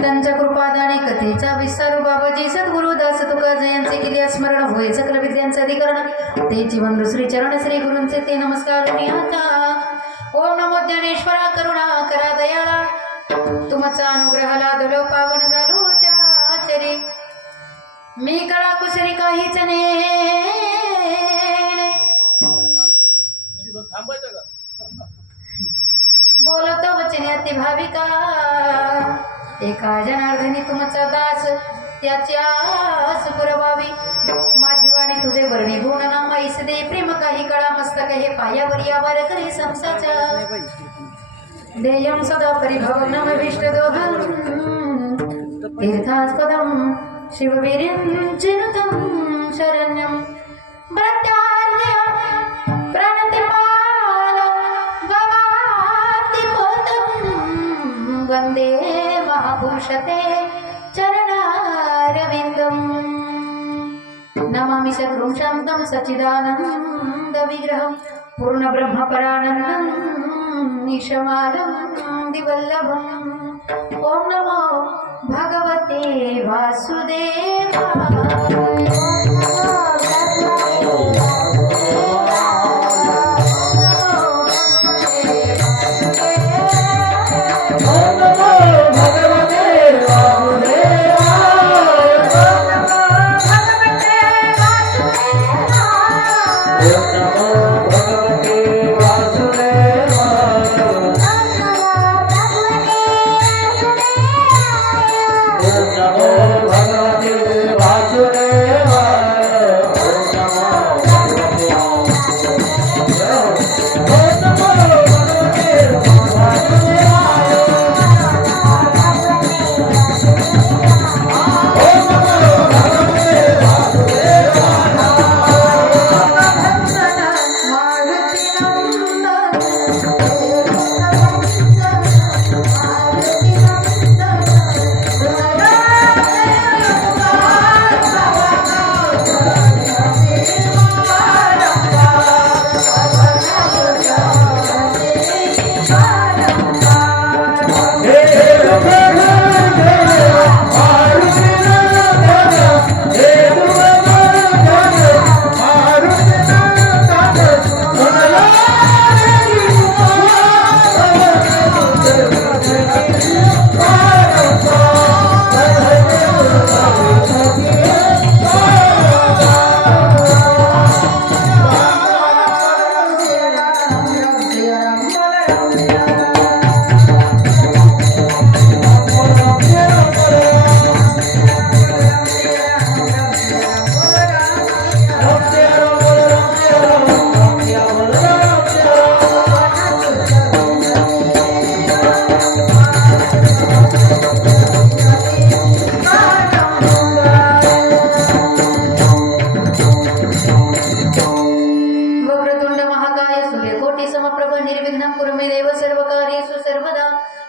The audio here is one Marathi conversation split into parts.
संतांच्या कृपादाने कथेचा विस्तारू बाबाजी सद्गुरु दास तुका जयांचे केले स्मरण होय सकल विद्यांचे अधिकरण ते जीवन श्री चरण श्री गुरूंचे ते नमस्कार मी आता ओम नमो ज्ञानेश्वरा करुणा करा दयाळा तुमचा अनुग्रह लादलो पावन झालो त्याचरी मी कळा कुसरी काहीच नाही बोलतो वचने अति भाविका एका जनार्दनी तुमचा दास त्याची आस पुरवावी माझी वाणी तुझे वर्णी गुण नाम ईस दे प्रेम काही कळा मस्तक हे पायावर यावर करी संसाचा देयं सदा परिभवं नम विष्णुदोहं तीर्थास्पदं शिववीर्यं चिनुतं शरण्यं भक्त्यार्यं प्रणतिपाल भवातिपोतं वन्दे महापुरुषते चरणारविन्दं नमामि सद्गुरुं शान्तं सच्चिदानन्दविग्रहं पूर्णब्रह्मपरानन्दं निशमालं दिवल्लभम् ॐ नमो भगवते वासुदेवाय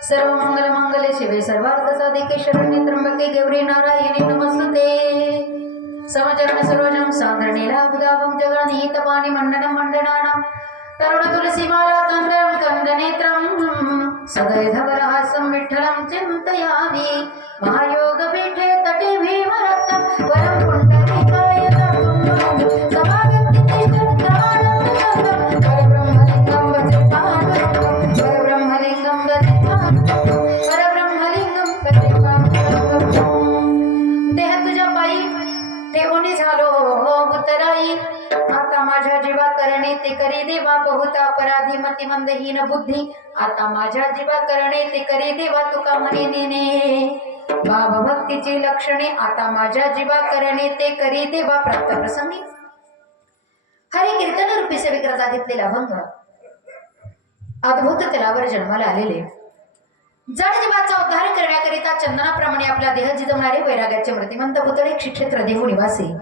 सर्वमंगलमांगल्ये शिवे सर्वार्थसाधिके शरण्ये त्र्यंबके गौरी नारायणी नमस्तुते समचरण सरोजं सान्द्रनीलाभुदाभं जगन्नीतपानि मण्डनं मण्डनानां तरुणतुलसीमाला कन्दं कन्दनेत्रं सदैधवरहासं विठ्ठलं चिन्तयामि महायोगपीठे तटे भीमरत्नं वरं पुण्डरीकाय ते करी देवा बहुत अपराधी मती मंदहीन बुद्धी आता माझ्या जीवा करणे ते करी देवा तुका म्हणे नेने भाव भक्तीची लक्षणे आता माझ्या जीवा करणे ते करी देवा प्राप्त प्रसंगी हरी कीर्तन रूपी सेविक्रता घेतलेला भंग अद्भुत तलावर जन्माला आलेले जड जीवाचा उद्धार करण्याकरिता चंदनाप्रमाणे आपला देह जिजवणारे वैराग्याचे मूर्तिमंत पुतळे श्रीक्षेत्र देहू निवासी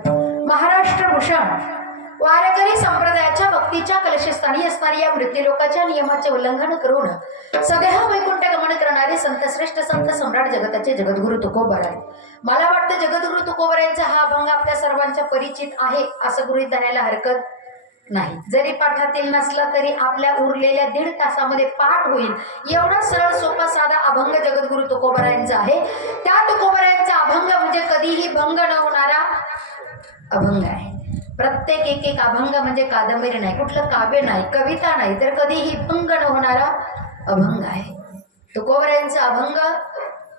महाराष्ट्र भूषण वारकरी संप्रदायाच्या भक्तीच्या कलशस्थानी असणारी या मृत्यूलोकाच्या नियमाचे उल्लंघन करून सदैव वैकुंठ गमन करणारे संत श्रेष्ठ संत सम्राट जगताचे जगद्गुरु तुकोबाराय. मला वाटतं जगद्गुरु तुकोबारायांचा हा अभंग आपल्या सर्वांच्या परिचित आहे असं गृहीत धरायला हरकत नाही. जरी पाठातील नसला तरी आपल्या उरलेल्या 1.5 तासामध्ये पाठ होईल एवढा सरळ सोपा साधा अभंग जगद्गुरु तुकोबारायांचा आहे. त्या तुकोबारायांचा अभंग म्हणजे कधीही भंग न होणारा अभंग आहे. प्रत्येक एक अभंग म्हणजे कादंबरी नाही, कुठलं काव्य नाही, कविता नाही, तर कधीही भंग न होणारा अभंग आहे. तुकोबारायांचा अभंग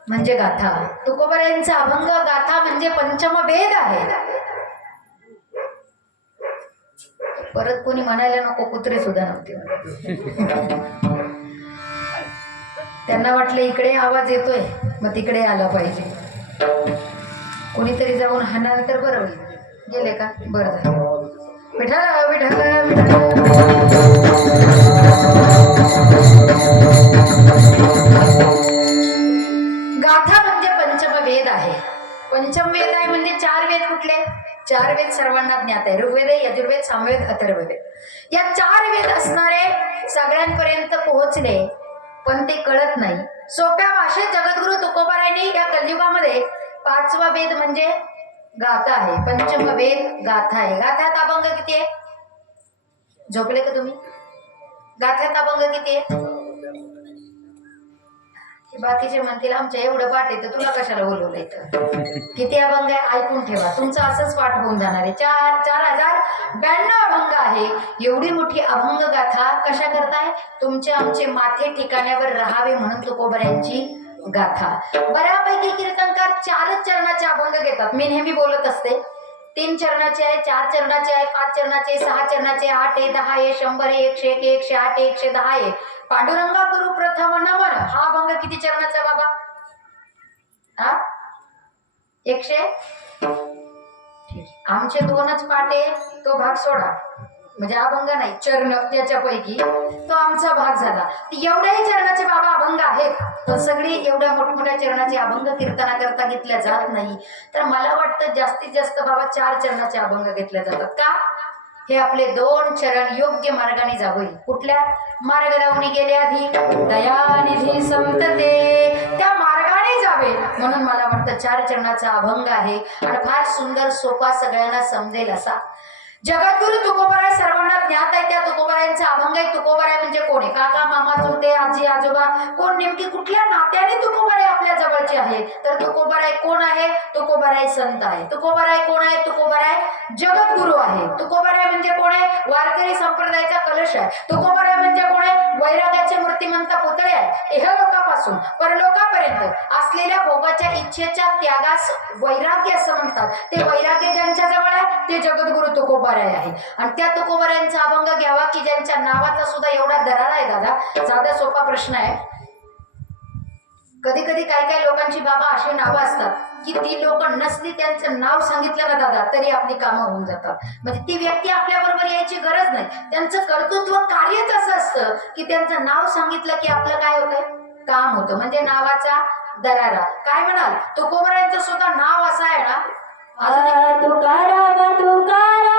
म्हणजे गाथा. तुकोबारायांचा अभंग गाथा म्हणजे पंचमवेद आहे. परत कोणी म्हणायला नको, कुत्रे सुद्धा नव्हते. त्यांना वाटलं इकडे आवाज येतोय मग तिकडे आला पाहिजे. कोणीतरी जाऊन हाणाल तर बरं होईल. गेले का? बरं झालं. विठ्ठल विठ्ठल विठ्ठल. गाथा म्हणजे पंचमवेद आहे. पंचमवेद आहे म्हणजे 4 वेद कुठले? 4 वेद सर्वांना ज्ञात आहे. ऋग्वेद, यजुर्वेद, सामवेद, अथर्ववेद. या 4 वेद असणारे सगळ्यांपर्यंत पोहोचले पण ते कळत नाही. सोप्या भाषेत जगद्गुरु तुकोबारायांनी या कलियुगामध्ये 5वा वेद म्हणजे गाथा आहे. पंचमवेद गाथा आहे. गाथ्यात अभंग किती आहे? झोपले का तुम्ही? गाथ्यात अभंग किती आहे? बाकीचे म्हणतील आमच्या एवढं पाठ येतं, तुला कशाला बोलवलं इथं? किती अभंग आहे ऐकून ठेवा. तुमचं असंच पाठ होऊन जाणार आहे. 4092 अभंग आहे. एवढी मोठी अभंग गाथा कशा करताय? तुमचे आमचे माथे ठिकाण्यावर राहावे म्हणून तुकोबारायांची गाथा. बऱ्यापैकी कीर्तनकार 4च चरणाचे अभंग घेतात. मी नेहमी बोलत असते 3 चरणाचे आहे, 4 चरणाचे आहे, 5 चरणाचे, 6 चरणाचे, 8 आहे, 10 आहे, 100 आहे, 101, 108, 110 आहे. पांडुरंगा गुरु प्रथम नमन हा अभंग किती चरणाचा बाबा? 100. ठीक. आमचे 2च पाटे, तो भाग सोडा. म्हणजे अभंग नाही, चरण त्याच्यापैकी तो आमचा भाग झाला. एवढ्याही चरणाचे बाबा अभंग आहेत, पण सगळी एवढ्या मोठमोठ्या चरणाचे अभंग कीर्तना करता घेतल्या जात नाही. तर मला वाटतं जास्तीत जास्त बाबा 4 चरणाचे अभंग घेतले जातात. का? हे आपले 2 चरण योग्य मार्गाने जावे. कुठल्या मार्ग लावून गेले आधी? दयानिधी संतते, त्या मार्गाने जावे म्हणून मला वाटतं 4 चरणाचा अभंग आहे आणि फार सुंदर सोपा सगळ्यांना समजेल असा. जगद्गुरु तुकोबाराय सर्वांना ज्ञात आहे. त्या तुकोबारायांचा अभंग आहे. तुकोबाराय म्हणजे कोण आहे? काका, मामा, चुलते, आजी, आजोबा, कोण नेमकी कुठल्या नात्याने तुकोबाराय आपल्या जवळचे आहे? तर तुकोबाराय कोण आहे? तुकोबाराय संत आहे. तुकोबाराय कोण आहे? तुकोबाराय जगद्गुरु आहे. तुकोबाराय म्हणजे कोण आहे? वारकरी संप्रदायाचा कलश आहे. तुकोबाराय म्हणजे कोण आहे? वैराग्याचे मूर्तिमंत पुतळे आहे. इहलोकापासून परलोकापर्यंत असलेल्या भोगाच्या इच्छेच्या त्यागास वैराग्य असं म्हणतात. ते वैराग्य ज्यांच्या जवळ आहे ते जगद्गुरु तुकोबाराय आहे. आणि त्या तुकोबारायांचा अभंग घ्यावा की ज्यांच्या नावाचा सुद्धा एवढा दरारा आहे. दादा साधा सोपा प्रश्न आहे. कधी कधी काही लोकांची बाबा अशी नावं असतात की ती लोक नसली त्यांचं नाव सांगितलं ना दादा तरी आपली कामं होऊन जातात. म्हणजे ती व्यक्ती आपल्या बरोबर यायची गरज नाही. त्यांचं कर्तृत्व कार्यच असं असतं की त्यांचं नाव सांगितलं की आपलं काय होतं? काम होतं. म्हणजे नावाचा दरारा. काय म्हणाल? तुकोबारायांचं सुद्धा नाव असं आहे ना, तुकाराम तुकाराम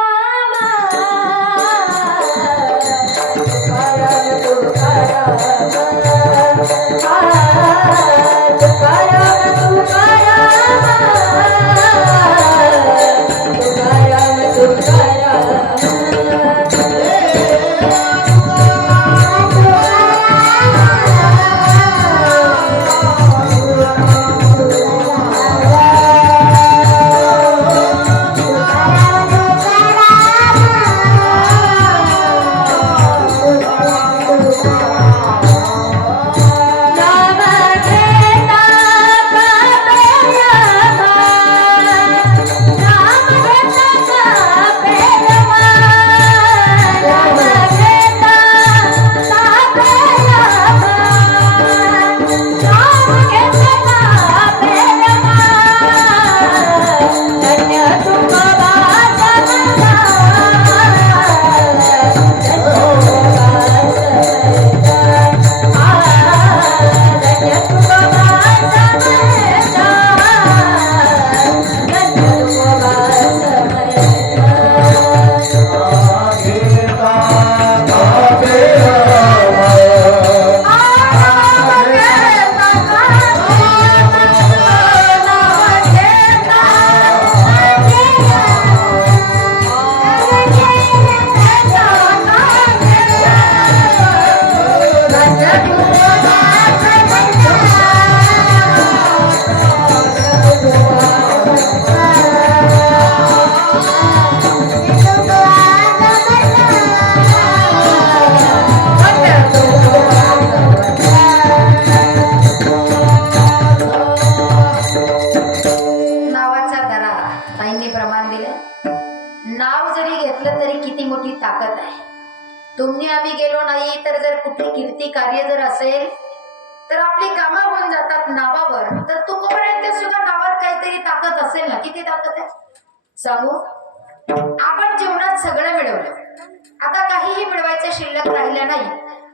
तुम्ही आम्ही गेलो नाही तर जर कुठे कीर्ती कार्य जर असेल तर आपली कामं होऊन जातात नावावर. तर तुकोबरायांच्या सुद्धा नावात काहीतरी ताकद असेल ना. किती ताकद आहे सांगू. आपण जीवनात सगळं मिळवलं, आता काहीही मिळवायचं शिल्लक राहिलं नाही.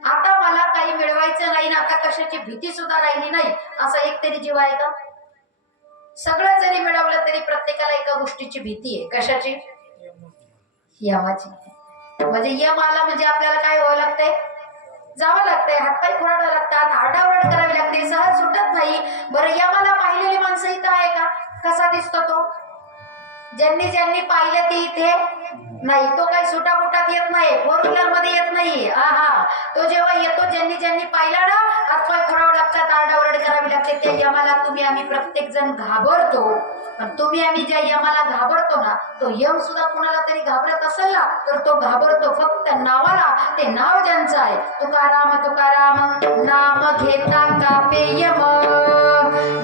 आता मला काही मिळवायचं नाही ना, आता कशाची भीती सुद्धा राहिली नाही असा एक तरी जीव आहे का. सगळं जरी मिळवलं तरी प्रत्येकाला एका गोष्टीची भीती आहे. कशाची. यमाची. म्हणजे यम आला म्हणजे आपल्याला काय व्हावं लागतंय, जावं लागतंय, हातपाय खोडावं लागतात, आरडाओरड करावी लागते, सहज सुटत नाही. बरं यमाला पाहिलेली माणसं इथं आहे का. कसा दिसतो तो. ज्यांनी ज्यांनी पाहिलं ते इथे नाही. तो काही सुटापुटात येत नाही, फोर व्हीलर मध्ये येत नाही. हा तो जेव्हा येतो ज्यांनी ज्यांनी पाहिला ना हातपाय खोडावं लागतात, आरडाओरड करावी लागते. त्या यमाला तुम्ही आम्ही प्रत्येक जण घाबरतो. पण तुम्ही आम्ही ज्या यमाला घाबरतो ना, तो यम सुद्धा कोणाला तरी घाबरत असेल ना तर तो घाबरतो फक्त नावाला. ते नाव ज्यांचं आहे तुकाराम तुकाराम नाम घेता कापे यम.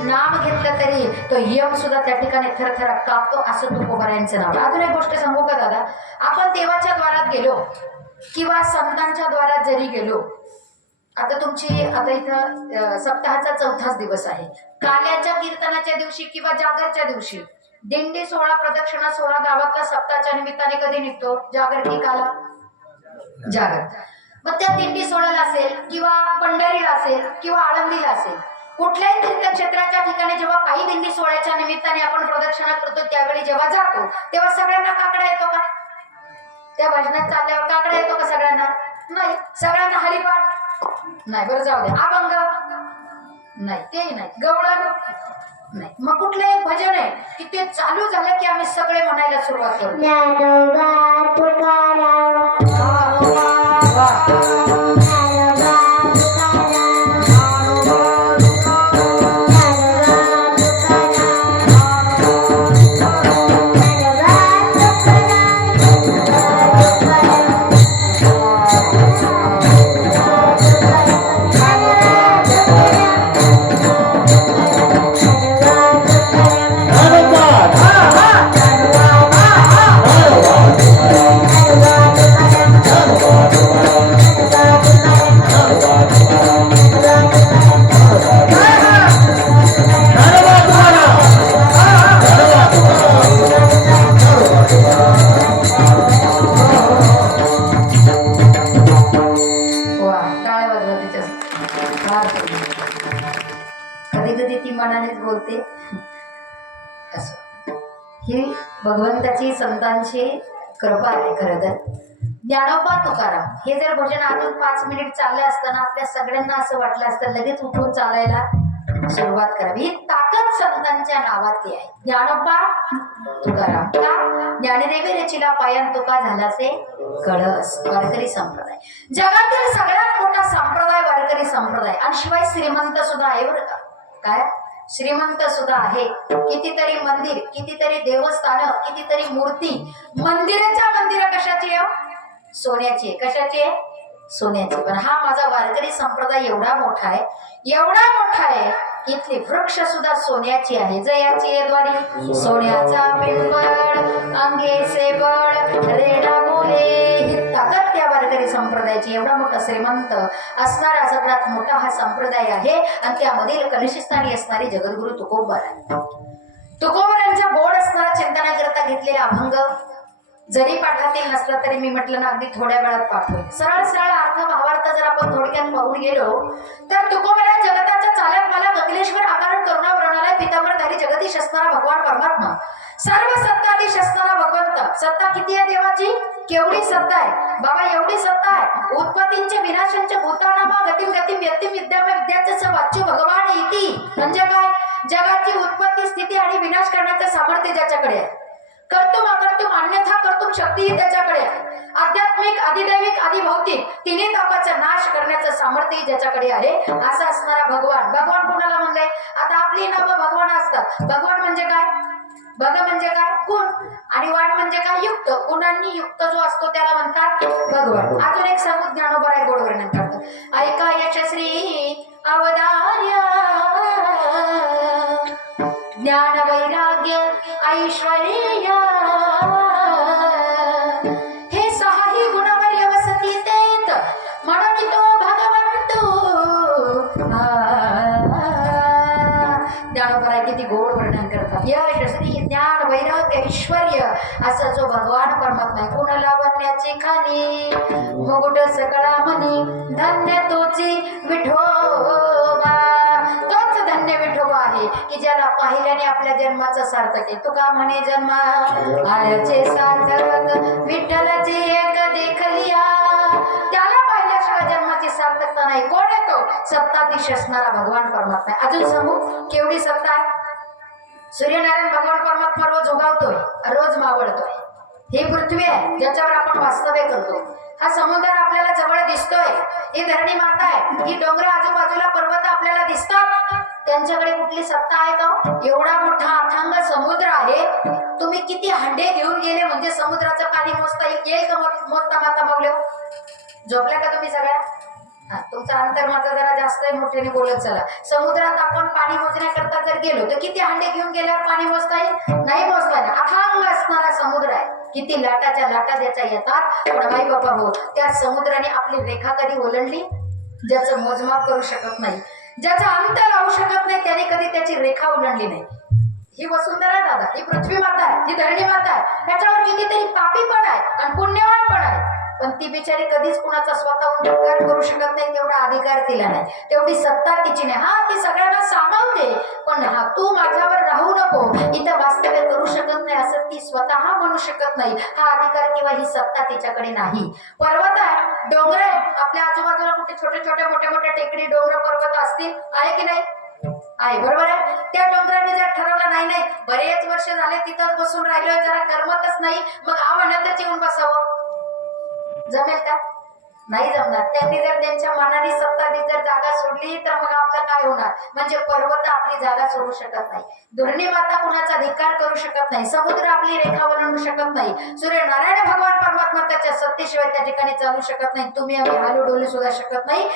नाम घेतलं तरी तो यम सुद्धा त्या ठिकाणी थरथर कापतो. असं तुकोबरायांचं नाव. अजून एक गोष्ट सांगू का दादा. आपण देवाच्या द्वारात गेलो किंवा संतांच्या द्वारात जरी गेलो. आता तुमची आता इथं सप्ताहाचा 4थाच दिवस आहे. काल्याच्या कीर्तनाच्या दिवशी किंवा जागरच्या दिवशी दिंडी सोहळा प्रदक्षिणा सोहळा गावातला सप्ताहाच्या निमित्ताने कधी निघतो. जागर की काला. जागर. मग त्या दिंडी सोहळ्याला असेल किंवा पंढरीला असेल किंवा आळंदीला असेल, कुठल्याही तीर्थक्षेत्राच्या ठिकाणी जेव्हा काही दिंडी सोहळ्याच्या निमित्ताने आपण प्रदक्षिणा करतो त्यावेळी जेव्हा जातो तेव्हा सगळ्यांना काकडा येतो का. त्या भजनात चालल्यावर काकडा येतो का सगळ्यांना. नाही. सगळ्यांना हरिपाठ नाही. बरं जाऊ दे. अभंग नाही, तेही नाही. गवळण नाही. मग कुठलं एक भजन आहे की ते चालू झालं की आम्ही सगळे म्हणायला सुरुवात करतो. ज्ञानोबा तुकाराम. कधी कधी ती मनानेच बोलते. असं ही भगवंताची संतांची कृपा आहे. खरं तर ज्ञानोबा तुकाराम हे जर भजन अजून 5 मिनिट चाललं असताना आपल्या सगळ्यांना असं वाटलं असतं लगेच उठून चालायला सुरुवात करावी. ही ताकद संतांच्या नावात आहे. ज्ञानोबा तुकाराम का. ज्ञानदेवी रचिला पायान तुका झालासे कळस. वारकरी संप्रदाय जगातील सगळ्यात मोठा संप्रदाय वारकरी संप्रदाय. आणि शिवाय श्रीमंत सुद्धा आहे बरं का. काय श्रीमंत सुद्धा आहे. कितीतरी मंदिर, कितीतरी देवस्थान, कितीतरी मूर्ती. मंदिराच्या मंदिर कशाची आहे. सोन्याची. कशाची आहे. सोन्याची. पण हा माझा वारकरी संप्रदाय एवढा मोठा आहे, एवढा मोठा आहे की इथली वृक्ष सुद्धा सोन्याची आहे. जयाची द्वारी सोन्याचा पिंपळ अंगे से बळ रेडा बोले. ही ताकद त्या वारकरी संप्रदायाची. एवढा मोठा श्रीमंत असणारा सगळ्यात मोठा हा संप्रदाय आहे. आणि त्यामधील कनिष्ठस्थानी असणारी जगद्गुरु तुकोबर आहे. तुकोबरांच्या गोड असणारा चिंतनाकरता घेतलेला अभंग जरी पाठातील नसला तरी मी म्हटलं ना अगदी थोड्या वेळात पाठवेल. सरळ सरळ अर्थ भावार्थ जर आपण थोडक्यात पाहून गेलो तर तुकोबरा जगताच्या चालक मालक अखिलेश्वर आकारण करुणा वर्णालय पितांबरधारी जगदीश असणारा भगवान परमात्मा. सर्व सत्ताधीश असणारा भगवंत. सत्ता किती आहे देवाची. केवढी सत्ता आहे बाबा. एवढी सत्ता आहे. उत्पत्तींचे विनाशांचे भूतानामा गतिम गतिम यतिम विद्यामय विद्याचे वाच्य भगवान इति. म्हणजे काय. जगाची उत्पत्ती स्थिती आणि विनाश करण्याचे सामर्थ्य ज्याच्याकडे आहे. कर्तुम अकर्तुम अन्यथा कर्तुम शक्ती त्याच्याकडे आहे. आध्यात्मिक अधिदैविक अधिभौतिक तिन्ही तापाचा नाश करण्याचं सामर्थ्य ज्याच्याकडे आहे. असा असणारा भगवान. भगवान कोणाला म्हणलंय. आता आपली नावं भगवान असतात. भगवान म्हणजे काय. भग म्हणजे काय गुण आणि वाण म्हणजे काय युक्त. गुणांनी युक्त जो असतो त्याला म्हणतात भगवान. अजून एक सांगू ज्ञानोबा गोड वर्णन करतात. ऐका यशश्री अवदार्य ज्ञान वैराग्य ऐश्वर्य हे सहाही गुणवर व्यवस्थित ज्ञानोबा किती गोड वर्णन करतात. यश श्री ज्ञान वैराग्य ऐश्वर्य असा जो भगवान परमात्मा आहे. गुण लावण्याची खाणी मुकुट सकळा मनी धन्य तोची विठोबा. तोच धन्य विठोबा आहे की ज्याला पाहिल्याने आपल्या जन्माचा सार्थक आहे. तुका म्हणे जन्मा आल्याचे सार्थक विठ्ठलाची एक देखलिया. त्याला पाहिल्याशिवाय जन्माची सार्थकता नाही. कोण आहे तो? सत्ताधीश असणारा भगवान परमात्मा. अजून सांगू केवढी सत्ता आहे. सूर्यनारायण भगवान परमात्मा रोज उगावतोय, रोज मावळतोय. ही पृथ्वी आहे ज्याच्यावर आपण वास्तव्य करतो. हा समुद्र आपल्याला जवळ दिसतोय. ही धरणी माता आहे. ही डोंगर आजूबाजूला पर्वत आपल्याला दिसतात. त्यांच्याकडे कुठली सत्ता आहे का? एवढा मोठा अथांग समुद्र आहे. तुम्ही किती हंडे घेऊन गेले म्हणजे समुद्राचं पाणी मोजता येईल का? मोजता माता मावले झोपल्या का तुम्ही सगळ्या? तुमचा अंतर माझा जरा जास्त आहे, मोठ्याने बोलत चला. समुद्रात आपण पाणी मोजण्याकरता जर गेलो तर किती हंडे घेऊन गेल्यावर पाणी मोजता येईल? नाही मोजता येईल. अथांग असणारा समुद्र आहे. किती लाटाच्या लाटा त्याच्या येतात. पण बाई बाबा हो, त्या समुद्राने आपली रेखा कधी ओलांडली? ज्याचं मोजमाप करू शकत नाही, ज्याचा अंत लावू शकत नाही, त्याने कधी त्याची रेखा ओलांडली नाही. ही वसुंधरा आहे दादा, ही पृथ्वी माता आहे, ही धरणी माता आहे. त्याच्यावर कितीतरी पापी पण आहे आणि पुण्यवान पण आहे. पण ती बिचारी कधीच कुणाचा स्वतःहून धिक्कार करू शकत नाही. तेवढा अधिकार तिला नाही, तेवढी सत्ता तिची नाही. हा, ती सगळ्यांना सामावते, पण हा तू माझ्यावर राहू नको, इथं वास्तव्य करू शकत नाही असं ती स्वतः म्हणू शकत नाही. हा अधिकार किंवा ही सत्ता तिच्याकडे नाही. पर्वत आहे, डोंगर आहे, आपल्या आजूबाजूला कुठे छोटे छोटे मोठे मोठे टेकडी डोंगर पर्वत असतील, आहे की नाही? आहे, बरोबर आहे. त्या डोंगराने जर ठरवलं नाही नाही बरेच वर्ष झाले तिथंच बसून राहिलोय, जरा करमतच नाही, मग आवडतच येऊन बसावं, जमेल का? नाही जमणार. त्यांनी जर त्यांच्या मनाने सत्ताधी जर जागा सोडली तर मग आपलं काय होणार? म्हणजे पर्वत आपली जागा सोडू शकत नाही, धरणी माता कुणाचा धिक्कार करू शकत नाही, समुद्र आपली रेखा ओलांडू शकत नाही, सूर्यनारायण भगवान परमात्मा त्याच्या सत्तेशिवाय त्या ठिकाणी चालू शकत नाही. तुम्ही आम्ही हालू डोलू सुद्धा शकत नाही.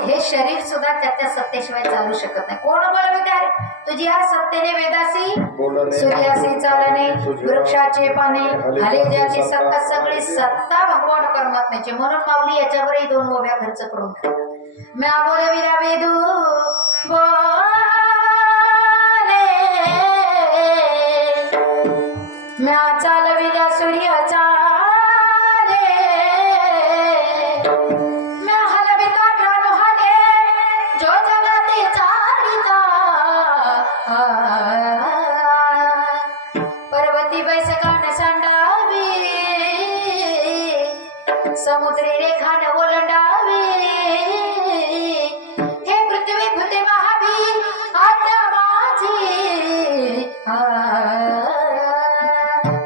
ही शरीर सुद्धा त्याच्या सत्तेशिवाय चालू शकत नाही. कोण बोलविते? तुझी या सत्तेने वेदासी सूर्यासी चालणे, वृक्षाचे पाने आले ज्याची सत्ता, सगळी सत्ता भगवान परमात्म्याची. म्हणून माऊली याच्यावरही 2 ओव्या खर्च करून म्या बोलविला वेदू म्या चालविला सूर्य चाले, म्या हलविता प्राणहाने जो जगाते चालिता. पर्वती बैसकान सांडावी, समुद्री रेखान ओलांडावी. हे पृथ्वी भूते महावी आज्ञा माझी.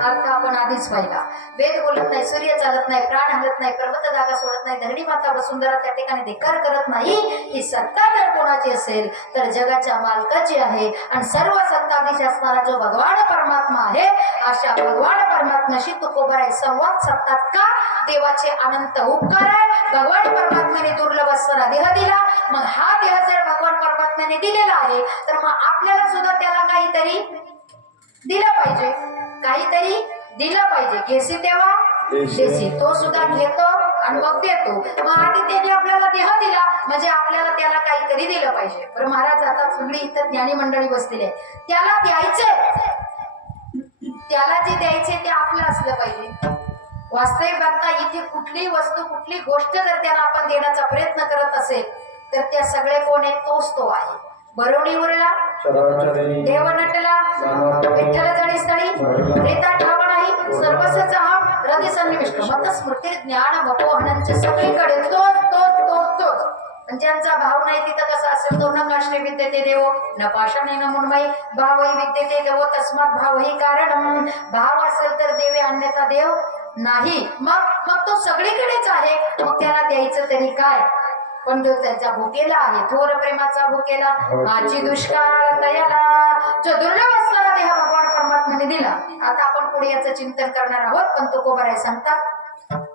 अर्थ आपण आधीच पाहिला. वेद बोलत नाही, सूर्य चालत नाही, प्राण हलत नाही, पर्वत जागा सोडत नाही, धरणी माता वसुंधरा त्या ठिकाणी धिक्कार करत नाही. ही सत्ता जर कोणाची असेल तर जगाच्या मालकाची आहे. आणि सर्व सत्ताधीश असणारा जो भगवान परमात्मा आहे, अशा भगवान परमात्म्याशी तुकोबर आहे. संवाद सत्तात का? देवाचे अनंत उपकार आहे. भगवान परमात्म्याने दुर्लभ असणारा देह दिला. मग हा देह जर भगवान परमात्म्याने दिलेला आहे तर मग आपल्याला सुद्धा त्याला काहीतरी दिलं पाहिजे, काहीतरी दिलं पाहिजे. घेसी तेव्हा देसी, तो सुद्धा घेतो आणि मग देतो. मग आधी त्याने आपल्याला देह दिला म्हणजे आपल्याला त्याला काहीतरी दिलं पाहिजे. पण महाराज आता सगळी इथं ज्ञानी मंडळी बसलेली आहे, त्याला द्यायचंय, त्याला जे द्यायचे ते आपलं असलं पाहिजे. वास्तविक बघता इथे कुठली वस्तू कुठली गोष्ट जर त्याला आपण देण्याचा प्रयत्न करत असेल तर त्या सगळे कोण आहे? तोच तो आहे. बरोणी उरला देव नटला, विठ्ठल जडी स्थळी रेता ठाव नाही, सर्वस्व चहा रदी सन्निविष्ट मत स्मृती ज्ञान मपोहनांचे सगळीकडे तोच आणि ज्यांचा भाव नाही तिथं कसा असेल तो न काष्णे विद्यते देव न पाषाणे न मुन्मयी भावही विद्यते देव तस्मात भावही कारण भाव असेल तर देवे अन्यथा देव नाही मग तो सगळीकडेच आहे मग त्याला द्यायचं तरी काय पण तो त्याचा भुकेला आहे थोर प्रेमाचा भुकेला आजी दुष्काळ तयाला जो दुर्लभ असणारा देह भगवान परमात्म्याने दिला आता आपण पुढे याचं चिंतन करणार आहोत पण तुकोबाराय सांगतात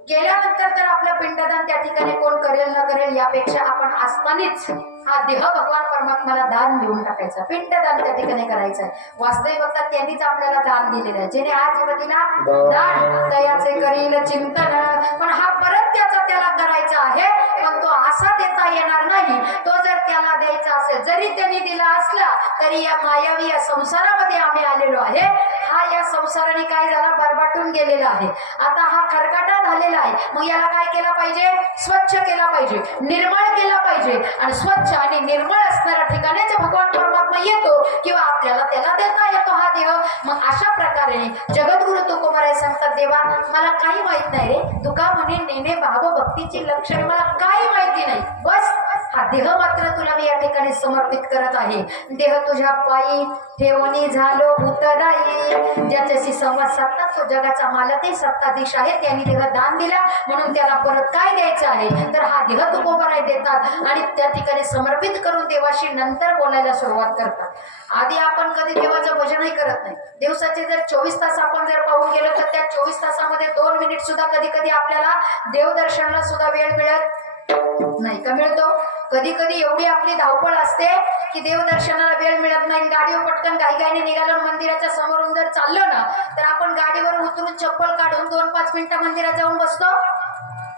गेल्यानंतर तर आपलं पिंडदान त्या ठिकाणी कोण करेल न करेल यापेक्षा आपण असतानीच हा देह भगवान परमात्म्याला दान देऊन टाकायचा पिंडदान त्या ठिकाणी करायचं आहे वास्तविक बघता त्यांनीच आपल्याला दान दिलेलं आहे जेणे आज जीवतीला दान तयाचे करील चिंतन पण हा परत त्याला करायचा आहे पण तो असा देता येणार नाही तो जर त्याला द्यायचा असेल जरी त्यांनी दिला असला तरी या मायावी या संसारामध्ये आम्ही आलेलो आहे हा या संसाराने काय झाला बरबाटून गेलेला आहे आता हा खरकाटा झालेला आहे मग याला काय केला पाहिजे स्वच्छ केला पाहिजे निर्मळ केला पाहिजे आणि स्वच्छ आणि निर्मळ असणाऱ्या ठिकाणीच भगवान परमात्मा येतो किंवा आपल्याला त्याला देता येतो हा देव मग अशा प्रकारे जगद्गुरु तुकोबाराय सांगतात देवा मला काही माहित नाही रे तुका म्हणे नेणे भाव भक्तीची लक्षणे मला काही माहिती नाही बस हा देह मात्र तुला मी या ठिकाणी समर्पित करत आहे देह तुझ्या पायी ठेवणी झालो उतराई ज्याच्याशी संवाद साधतात तो जगाचा मालकही सत्ताधीश आहे त्यांनी देह दान दिला म्हणून त्याला परत काय द्यायचं आहे तर हा देह तुकोबाराय देतात आणि त्या ठिकाणी समर्पित करून देवाशी नंतर बोलायला सुरुवात करतात आधी आपण कधी देवाचं भजनही करत नाही दिवसाचे जर 24 तास आपण जर पाहून गेलो तर त्या 24 तासामध्ये 2 मिनिट सुद्धा कधी कधी आपल्याला देवदर्शनाला सुद्धा वेळ मिळत नाही का मिळतो कधी कधी एवढी आपली धावपळ असते की देवदर्शनाला वेळ मिळत नाही गाडीवर पटकन घाईघाईने निघालो मंदिराच्या समोरून जर चाललो ना तर आपण गाडीवर उतरून चप्पल काढून 2-5 मिनिटं मंदिरात जाऊन बसतो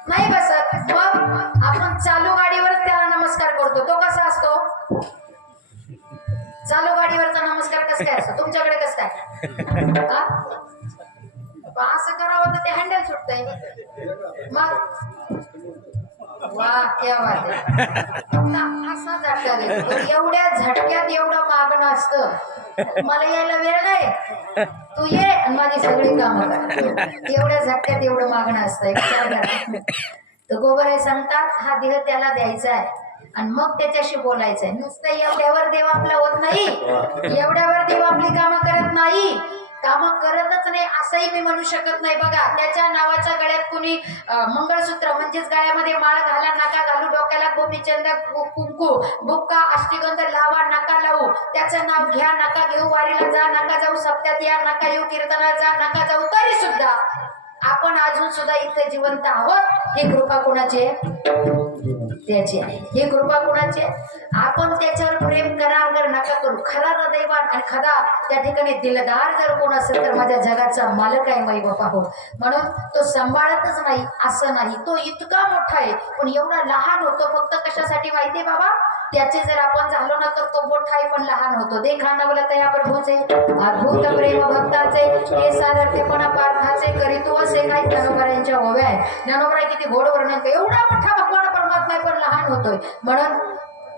नाही बसत मग आपण चालू गाडीवरच त्याला नमस्कार करतो तो कसा असतो चालू गाडीवरचा नमस्कार कसा काय असतो तुमच्याकडे कसं काय असं करावं तर ते हँडल सुटतंय मग वाह क्या बात आहे असा झटका देतो एवढ्या झटक्यात एवढं मागणं असतं मला यायला वेळ नाही तू ये आणि माझी सगळी कामं कर एवढ्या झटक्यात एवढं मागणं असतं तुकोबाराय सांगतात हा देह त्याला द्यायचा आहे आणि मग त्याच्याशी बोलायचं आहे नुसतं एवढ्यावर देव आपला होत नाही एवढ्यावर देव आपली कामं करत नाही कामं करतच नाही असंही मी म्हणू शकत नाही बघा त्याच्या नावाच्या गळ्यात कुणी मंगळसूत्र म्हणजेच गळ्यामध्ये माळ घाला नका घालू डोक्याला गोपीचंद कुंकू बुक्का अष्टगंध लावा नका लावू त्याचं नाव घ्या नका घेऊ वारीला जा नका जाऊ सप्त्यात या नका येऊ कीर्तनाला जा नका जाऊ तरी सुद्धा आपण अजून सुद्धा इथे जिवंत आहोत ही कृपा कोणाची आहे त्याची आहे ही कृपा कोणाची आहे आपण त्याच्यावर प्रेम करा अगर नका करू खरा हृदयवान आणि खरा त्या ठिकाणी दिलदार जर कोण असेल तर माझ्या जगाचा मालक आहे माई बापा हो म्हणून तो सांभाळतच नाही असं नाही तो इतका मोठा आहे पण एवढा लहान होतो फक्त कशासाठी माहितीये बाबा त्याचे जर आपण झालो ना तर तो मोठा आहे पण लहान होतो देखा ना बोलत या प्रभूचे अद्भुत प्रेम भक्ताचे हे साधर्तेपणा पार्थाचे करीतो असे काही ज्ञानोबरायांच्या ओव्या आहे ज्ञानोबराय किती गोड वर्णन एवढा मोठा भगवान परमात्मा पण लहान होतोय म्हणून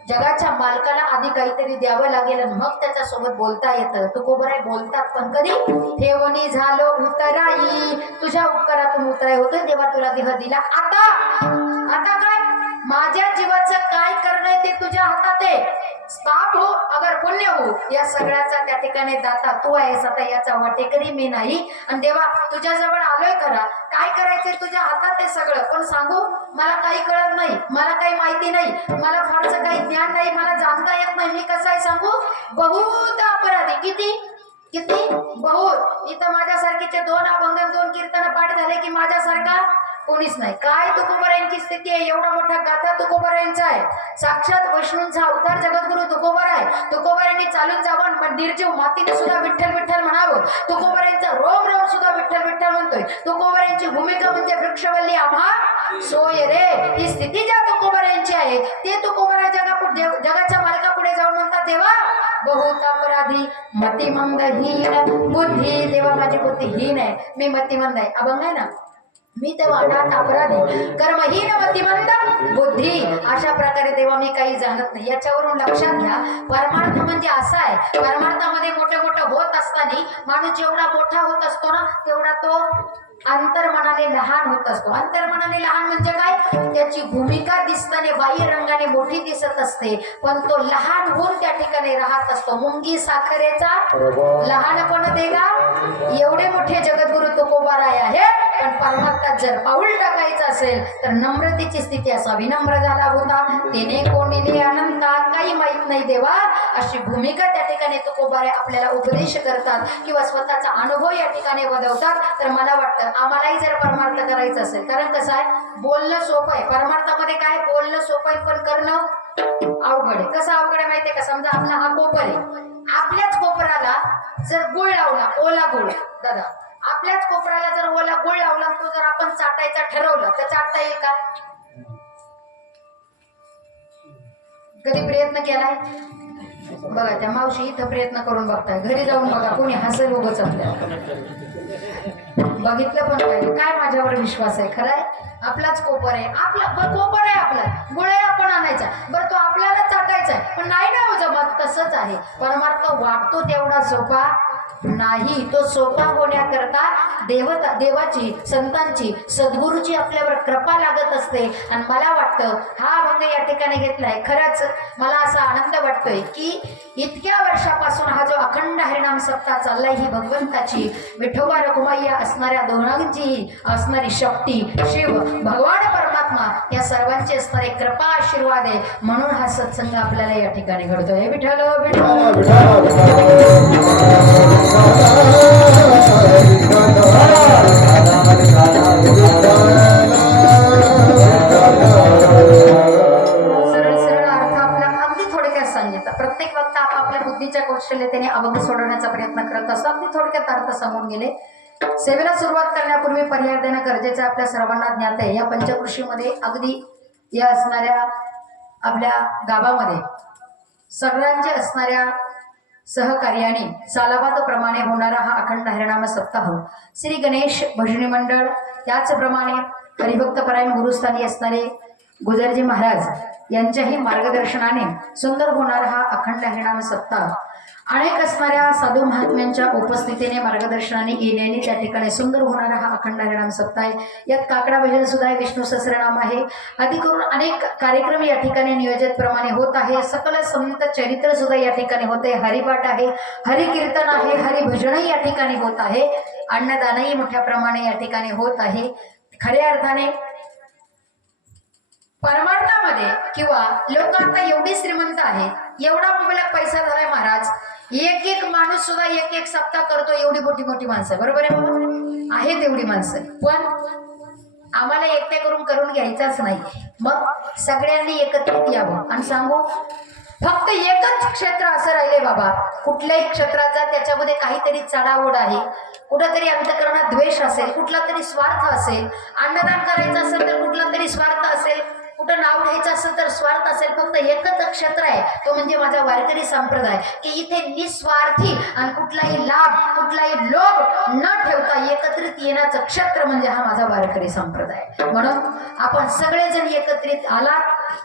जगाच्या मालकाला आधी काहीतरी द्यावं लागेल आणि मग त्याच्या सोबत बोलता येतं तुकोबाराय बोलतात पण कधी ठेवणी झालो उतराई तुझ्या उपकारातून उतराई होतोय तेव्हा तुला देह दिला आता काय माझ्या जीवाचं काय करणं ते तुझ्या हातात आहे पाप हो अगर पुण्य हो या सगळ्याचा त्या ठिकाणी दाता तू आहेस आता याचा वाटेकरी मी नाही आणि देवा तुझ्याजवळ आलोय खरा काय करायचंय तुझ्या हातात आहे सगळं पण सांगू मला काही कळत नाही मला काही माहिती नाही मला फारसं काही ज्ञान नाही मला जाणता येत नाही मी कसं आहे सांगू बहुत अपराधी किती बहुत इथं माझ्यासारखीचे 2 अभंग 2 कीर्तन पाठ झाले की माझ्यासारखा कोणीच नाही काय तुकोबारायांची स्थिती आहे एवढा मोठा गाथा तुकोबारायांचा आहे साक्षात वैष्णूंचा अवतार जगद्गुरु तुकोबाराय तुकोबारायांनी चालून जावं पण निर्जीव मातीने सुद्धा विठ्ठल विठ्ठल म्हणावं तुकोबारायांचा रोम रोम सुद्धा विठ्ठल विठ्ठल म्हणतोय तुकोबारायांची भूमिका म्हणजे वृक्षवल्ली आम्हा सोय रे ही स्थिती ज्या तुकोबारायांची आहे ते तुकोबाराय जगाच्या मालकापुढे जाऊन म्हणतात देवा बहुत अपराधी मतिमंदहीन बुद्धी देवा माझी बुद्धी हीन आहे मी मतिमंद आहे अभंग आहे ना मी तेव्हा अनाथ अपराधी कर्महीन मतिमंद बुद्धी अशा प्रकारे तेव्हा मी काही जाणत नाही याच्यावरून लक्षात घ्या परमार्थ म्हणजे असा आहे परमार्थामध्ये मोठं होत असताना माणूस जेवढा मोठा होत असतो ना तेवढा तो अंतर्मनाने लहान होत असतो. अंतर्मनाने लहान म्हणजे काय? त्याची भूमिका दिसताने बाह्य रंगाने मोठी दिसत असते, पण तो लहान होऊन त्या ठिकाणी राहत असतो. मुंगी साखरेचा लहानपण देगा, एवढे मोठे जगद्गुरु तुकोबाराय आहे. पण परमार्थात जर पाऊल टाकायचं असेल तर नम्रतेची स्थिती असावी. विनम्र झाला होता तेने कोणीने अनंता, काही माहित नाही देवा, अशी भूमिका त्या ठिकाणी तुकोबारे आपल्याला उपदेश करतात किंवा स्वतःचा अनुभव या ठिकाणी बदलतात. तर मला वाटतं आम्हालाही जर परमार्थ करायचं असेल, कारण कसं आहे, बोलणं सोपं आहे. परमार्थामध्ये काय, बोलणं सोपं आहे पण करणं अवघड आहे. कसं अवघड आहे माहितीये का? समजा आपला हा कोपर आहे, आपल्याच कोपराला जर गुळ लावला, ओला गुळ, दादा आपल्याच कोपराला जर ओला गुळ लावला, तो जर आपण चाटायचा ठरवलं तर चाटता येईल का? कधी प्रयत्न केलाय? बघा त्या मावशी इथं प्रयत्न करून बघताय, घरी जाऊन बघा, कोणी हसेल उगच आपल्याला. बघितलं पण पाहिजे. काय माझ्यावर विश्वास आहे? खरं आहे, आपलाच कोपर आहे, आपला कोपर आहे, आपला गुळ आहे, आपण आणायचा, बरं तो आपल्याला चाटायचा आहे, पण नाही ना जमत. तसंच आहे परमार्थ, वाटतो तेवढा सोपा नाही. तो सोपा होण्याकरता देवाची, संतांची, सद्गुरूची आपल्यावर कृपा लागत असते. आणि मला वाटतं हा अभंग या ठिकाणी घेतलाय, खरंच मला असा आनंद वाटतोय की इतक्या वर्षापासून हा जो अखंड हरिनाम सप्ताह चाललाय, ही भगवंताची, विठोबा रखुमाईया असणाऱ्या दोघांची असणारी शक्ती, शिव भगवान परमात्मा या सर्वांची असणारी कृपा, आशीर्वाद आहे. म्हणून हा सत्संग आपल्याला या ठिकाणी घडतोय. विठ्ठल प्रत्येक वक्त आपापल्या बुद्धीच्या कौशल्यतेने अभंग सोडवण्याचा प्रयत्न करत असतो. अगदी थोडक्यात अर्थ सांगून गेले. सेवेला सुरुवात करण्यापूर्वी पर्याय देणं गरजेचं आपल्या सर्वांना ज्ञात आहे. या पंचकृषीमध्ये अगदी या असणाऱ्या आपल्या गावामध्ये सगळ्यांचे असणाऱ्या सहकार्याने सालाबाद प्रमाणे होणारा हा अखंड हरिनाम सप्ताह श्री गणेश भजनी मंडळ, त्याचप्रमाणे हरिभक्त परायण गुरुस्थानी असणारे गुजरजी महाराज यांच्याही मार्गदर्शनाने सुंदर होणारा हा अखंड हरिनाम सप्ताह अनेक असणाऱ्या साधू महात्म्यांच्या उपस्थितीने, मार्गदर्शनाने, येण्याने त्या ठिकाणी सुंदर होणारा हा अखंड हरिनाम सप्ताह आहे. यात काकडा भजन सुद्धा आहे, विष्णू सहस्रनाम आहे, आदी करून अनेक कार्यक्रम या ठिकाणी नियोजित प्रमाणे होत आहे. सकल संत चरित्र सुद्धा या ठिकाणी होते, हरिपाठ आहे, हरिकीर्तन आहे, हरिभजनही या ठिकाणी होत आहे, अन्नदानही मोठ्या प्रमाणे या ठिकाणी होत आहे. खऱ्या अर्थाने परमार्थामध्ये किंवा लोक आता एवढी श्रीमंत आहेत, एवढा मुबलक पैसा झालाय महाराज, एक एक माणूस सुद्धा एक एक सप्ताह करतो. एवढी मोठी मोठी माणसं, बरोबर आहे बाबा, आहेत एवढी माणसं, पण आम्हाला एकटे करून घ्यायचाच नाही. मग सगळ्यांनी एकत्रित यावं आणि सांगू, फक्त एकच क्षेत्र असं राहिले बाबा, कुठल्याही क्षेत्राचा त्याच्यामध्ये काहीतरी चढाओढ आहे, कुठंतरी अंतःकरणात द्वेष असेल, कुठला तरी स्वार्थ असेल, अन्नदान करायचं असेल तर कुठला तरी स्वार्थ असेल, कुठं नाव घ्यायचं असेल तर स्वार्थ असेल. फक्त एकच क्षेत्र आहे, तो म्हणजे माझा वारकरी संप्रदाय, की इथे निस्वार्थी आणि कुठलाही लाभ, कुठलाही लोभ न ठेवता एकत्रित येण्याचं क्षेत्र म्हणजे हा माझा वारकरी संप्रदाय. म्हणून आपण सगळेजण एकत्रित आला.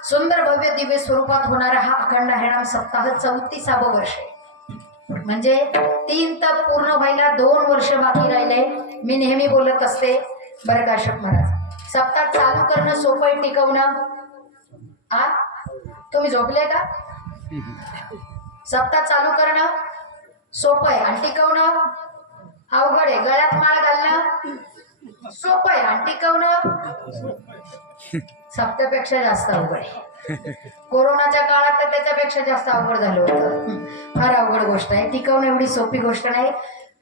सुंदर भव्य दिव्य स्वरूपात होणारा हा अखंड हरिनाम सप्ताह 34वे वर्ष आहे. म्हणजे 3 तर पूर्ण व्हायला 2 वर्ष बाकी राहिले. मी नेहमी बोलत असते बरं का अशोक महाराज, सप्ताह चालू करणं सोपं आहे, टिकवणं हा, तुम्ही झोपले का? सप्ताह चालू करणं सोपं आहे आणि टिकवणं अवघड आहे. गळ्यात माळ घालणं सोपं आहे आणि टिकवणं सप्त्यापेक्षा जास्त अवघड आहे. कोरोनाच्या काळात तर त्याच्यापेक्षा जास्त अवघड झालं होतं. फार अवघड गोष्ट आहे. टिकवणं एवढी सोपी गोष्ट नाही.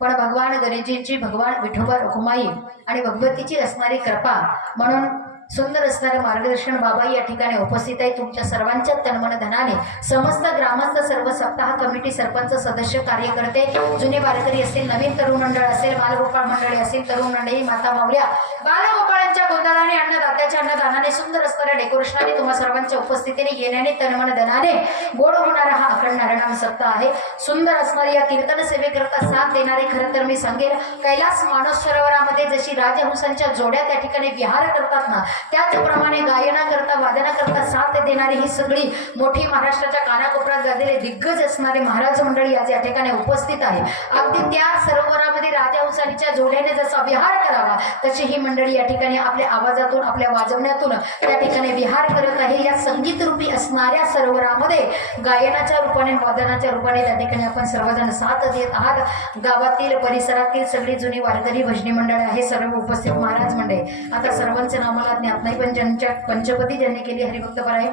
पण भगवान गणेशजींची, भगवान विठोबा रखुमाई आणि भगवतीची असणारी कृपा, म्हणून सुंदर असणारे मार्गदर्शन बाबा या ठिकाणी उपस्थित आहे. तुमच्या सर्वांच्या तनमन धनाने समस्त ग्रामस्थ, सर्व सप्ताह कमिटी, सरपंच, सदस्य, कार्यकर्ते, जुने वारकरी असतील, नवीन तरुण मंडळ असेल, बालगोपाळ मंडळी असेल, तरुण मंडळी, माता माऊल्या, बालगोपाळांच्या गोंधळाने, अन्नदात्याच्या अन्नदानाने, सुंदर असणाऱ्या डेकोरेशनाने, तुम्हा सर्वांच्या उपस्थितीने, येण्याने, तनमन धनाने गोड होणारा हा अखंड हरिनाम सप्ताह आहे. सुंदर असणारी या कीर्तन सेवेकरता साथ देणारे, खरं तर मी सांगेन, कैलास मानस सरोवरामध्ये जशी राजहंसांच्या जोड्या त्या ठिकाणी विहार करतात ना, त्याचप्रमाणे गायना करता वादनाकरता साथ देणारी ही सगळी मोठी महाराष्ट्राच्या कानाकोपऱ्यात गाजलेले दिग्गज असणारे महाराज मंडळी आज या ठिकाणी उपस्थित आहे. अगदी त्या सरोवरामध्ये राजा उसारीच्या जोड्याने जसा विहार करावा तशी ही मंडळी या ठिकाणी आपल्या आवाजातून आपल्या वाजवण्यातून त्या ठिकाणी विहार करत आहे. या संगीत रूपी असणाऱ्या सरोवरामध्ये गायनाच्या रूपाने वादनाच्या रूपाने त्या ठिकाणी आपण सर्वजण साथ देत आहात. गावातील परिसरातील सगळी जुनी वारकरी भजनी मंडळ आहे, सर्व उपस्थित महाराज मंडळी. आता सर्वांचे नामाला ज्ञात नाही पण ज्यांच्या पंचपदी ज्यांनी केली हरिभक्तपरायण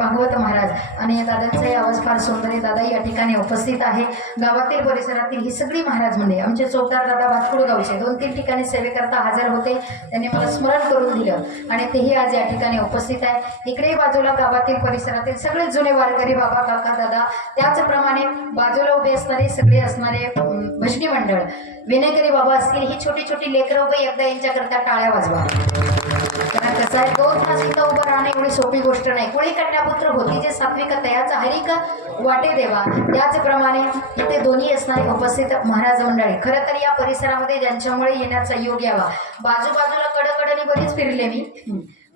भागवत महाराज आणि दादांचाही आवाज फार सुंदर आहे. दादा या ठिकाणी उपस्थित आहे. गावातील परिसरातील ही सगळी महाराज मंडळी. आमचे चौदार दादा भातकुळ गावचे 2-3 ठिकाणी सेवेकरता हजर होते, त्यांनी मला स्मरण करून दिलं आणि तेही आज या ठिकाणी उपस्थित आहे. इकडे बाजूला गावातील परिसरातील सगळे जुने वारकरी बाबा काका दादा, त्याचप्रमाणे बाजूला उभे असणारे सगळे असणारे भजनी मंडळ विनेकरी बाबा असतील. ही छोटी छोटी लेकरं उभे एकदा यांच्याकरता टाळ्या वाजवा. कारण कसं आहे 2 तास इथं उभं राहणं एवढी सोपी गोष्ट नाही. कोळी कन्यापुत्र होती जे सात्विक तयाचा हरिक वाटे देवा, त्याचप्रमाणे इथे दोन्ही असणारे उपस्थित महाराज मंडळी. खरं तर या परिसरामध्ये ज्यांच्यामुळे येण्याचा योग यावा, बाजूबाजूला कडकडनी बरीच फिरले मी,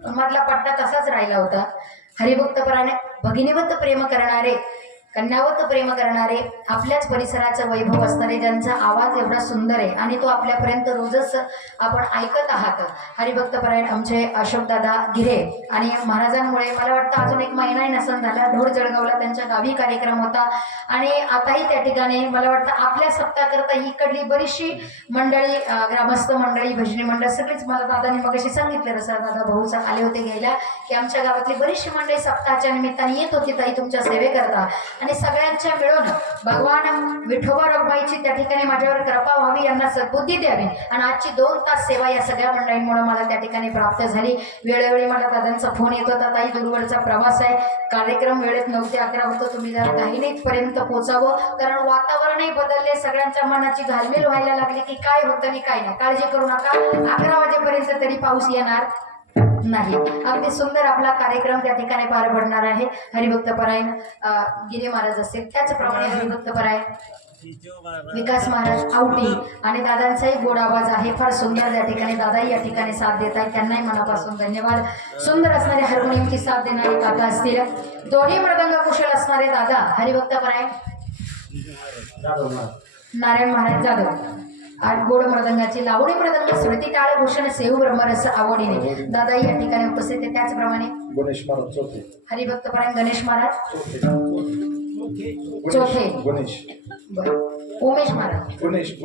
पण मधला पट्टा तसाच राहिला होता. हरिभक्तपराने भगिनीवत प्रेम करणारे, कन्यावत प्रेम करणारे, आपल्याच परिसराचं वैभव असणारे, ज्यांचा आवाज एवढा सुंदर आहे आणि तो आपल्यापर्यंत रोजच आपण ऐकत आहात. हरिभक्तपरायण आमचे अशोकदादा गिरे आणि महाराजांमुळे मला वाटतं अजून 1 महिनाही नसन झाला ढोर जळगावला त्यांच्या गावी कार्यक्रम होता आणि आताही त्या ठिकाणी मला वाटतं आपल्या सप्ताहाकरता इकडली बरीचशी मंडळी, ग्रामस्थ मंडळी, भजनी मंडळ सगळीच, मला दादांनी मग अशी सांगितलं रसं दादा भाऊचा आले होते घ्यायला की आमच्या गावातली बरीचशी मंडळी सप्ताहाच्या निमित्ताने येत होती ताई तुमच्या सेवेकरता आणि सगळ्यांच्या मिळून भगवान विठोबा रखुमाईची त्या ठिकाणी माझ्यावर कृपा व्हावी, यांना सद्बुद्धी द्यावी आणि आजची 2 तास सेवा या सगळ्या मंडळींमुळे मला त्या ठिकाणी प्राप्त झाली. वेळोवेळी मला दादांचा फोन येत होता, ताई दूरवरचा प्रवास आहे, कार्यक्रम वेळेत 9 ते 11 होतो, तुम्ही जरा घाईनीतपर्यंत पोचावं, कारण वातावरणही बदलले, सगळ्यांच्या मनाची घालमेल व्हायला लागली की काय होतं आणि काय नाही. काळजी करू नका, 11 वाजेपर्यंत तरी पाऊस येणार नाही. अगदी सुंदर आपला कार्यक्रम त्या ठिकाणी पार पडणार आहे. हरिभक्तपरायण गिरे महाराज असतील, त्याचप्रमाणे हरिभक्तपरायण विकास महाराज आवटी आणि दादांचाही गोड आवाज आहे, फार सुंदर त्या ठिकाणी दादाही या ठिकाणी साथ देत आहेत, त्यांनाही मनापासून धन्यवाद. सुंदर असणारे हार्मोनियमची साथ देणारे काका असतील, दोन्ही मृदंग कुशल असणारे दादा हरिभक्तपरायण नारायण महाराज जाधव, गोड मृदंगाची लावणी मृदंग स्मृती टाळ भूषण सेव ब्रह्मरस आवडीने दादाही या ठिकाणी उपस्थित आहे. त्याचप्रमाणे गणेश महाराज चौथे, हरिभक्तपरायण गणेश महाराज चौथे, उमेश महाराज गुणेश,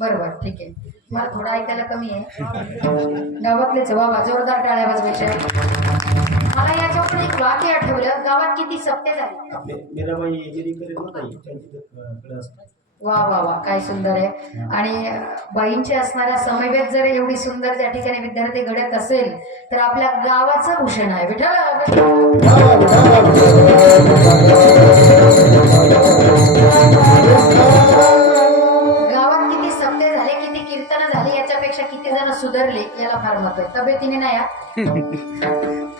बरोबर, ठीक आहे. मला थोडा ऐकायला कमी आहे. गावातले जबाबा जोरदार टाळ्या वाजवायच्या. मला याच्याकडे एक वाक्य आठवलं, गावात किती सप्ते झाले. वा वा वा, काय सुंदर आहे. आणि बाईंची असणाऱ्या समवेत जर एवढी सुंदर त्या ठिकाणी विद्यार्थी घडत असेल तर आपल्या गावाचं भूषण आहे. विठ्ठल गावात किती सप्ते झाले, किती कीर्तन झाले, याच्यापेक्षा किती जण सुधारले याला फार महत्व आहे. तब्येतीने नाही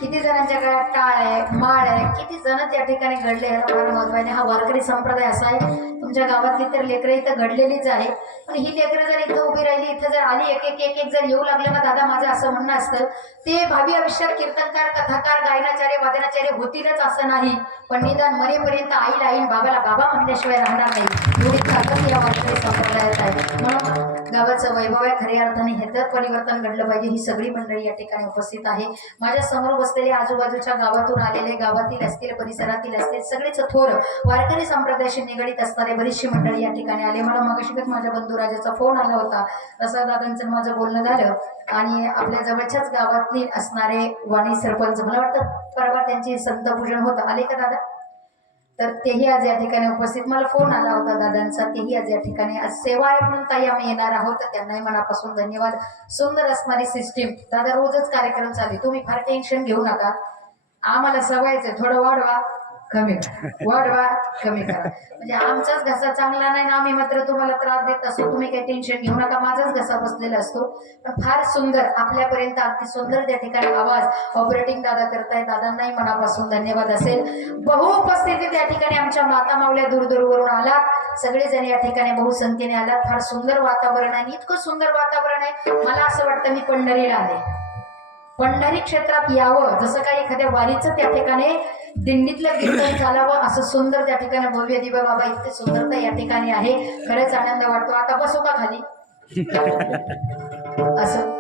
किती जणांच्या गळ्यात टाळ आहे, माळ आहे, किती जण त्या ठिकाणी घडले याला फार महत्व आहे. हा वारकरी संप्रदाय असा आहे, तुमच्या गावातली तर लेकरं इथं घडलेलीच आहे, पण ही लेकरं जर इथं उभी राहिली, इथं जर आली, एक जर येऊ लागलं ना दादा, माझं असं म्हणणं असतं ते भावी आयुष्यात कीर्तनकार, कथाकार, गायनाचार्य, वादनाचार्य होतीलच असं नाही, पण निदान मरेपर्यंत आईला आईन, बाबाला बाबा म्हणल्याशिवाय राहणार नाही, एवढी ताकद या वारकरी संप्रदायात आहे. म्हणून गावाचं वैभव आहे, खऱ्या अर्थाने ह्याच्यात परिवर्तन घडलं पाहिजे. ही सगळी मंडळी या ठिकाणी उपस्थित आहे. माझ्या समोर बसलेले आजूबाजूच्या गावातून आलेले, गावातील असतील, परिसरातील असतील, सगळेच थोर वारकरी संप्रदायाशी निगडीत असणारे बरीचशी मंडळी या ठिकाणी आले. मला मगाशीच माझ्या बंधू राजाचा फोन आला होता, प्रसाददादांचं माझं बोलणं झालं आणि आपल्या जवळच्याच गावातली असणारे वाणी सरपंच, मला वाटतं परवा त्यांची संतपूजन होतं, आले का दादा, तर तेही आज या ठिकाणी उपस्थित. मला फोन आला होता दादांचा, तेही आज या ठिकाणी. आज सेवा आहे म्हणून ताई आम्ही येणार आहोत, त्यांनाही मनापासून धन्यवाद. सुंदर असणारी सिस्टीम दादा, रोजच कार्यक्रम चालू, तुम्ही फार टेन्शन घेऊ नका, आम्हाला सवयच आहे, थोडं वाढवा कमी करा, वाढवा कमी करा, म्हणजे आमचाच घसा चांगला नाही ना, आम्ही मात्र तुम्हाला त्रास देत असतो, तुम्ही काही टेन्शन घेऊ नका, माझाच घसा बसलेला असतो. पण फार सुंदर आपल्यापर्यंत अगदी सुंदर त्या ठिकाणी आवाज ऑपरेटिंग दादा करताय, दादांनाही मनापासून धन्यवाद असेल. बहुउपस्थिती त्या ठिकाणी आमच्या माता मावल्या दूरवरून आलात, सगळेजण या ठिकाणी बहुसंख्येने आलात. फार सुंदर वातावरण आहे, इतकं सुंदर वातावरण आहे, मला असं वाटतं मी पंढरीला आले. पंढरी क्षेत्रात यावं, जसं काही एखाद्या वारीचं त्या ठिकाणी दिंडीतलं कीर्तन चालावं, असं सुंदर त्या ठिकाणी भव्य दिव्य बाबा इतकी सुंदरता या ठिकाणी आहे. खरंच आनंद वाटतो. आता बसू का खाली? असं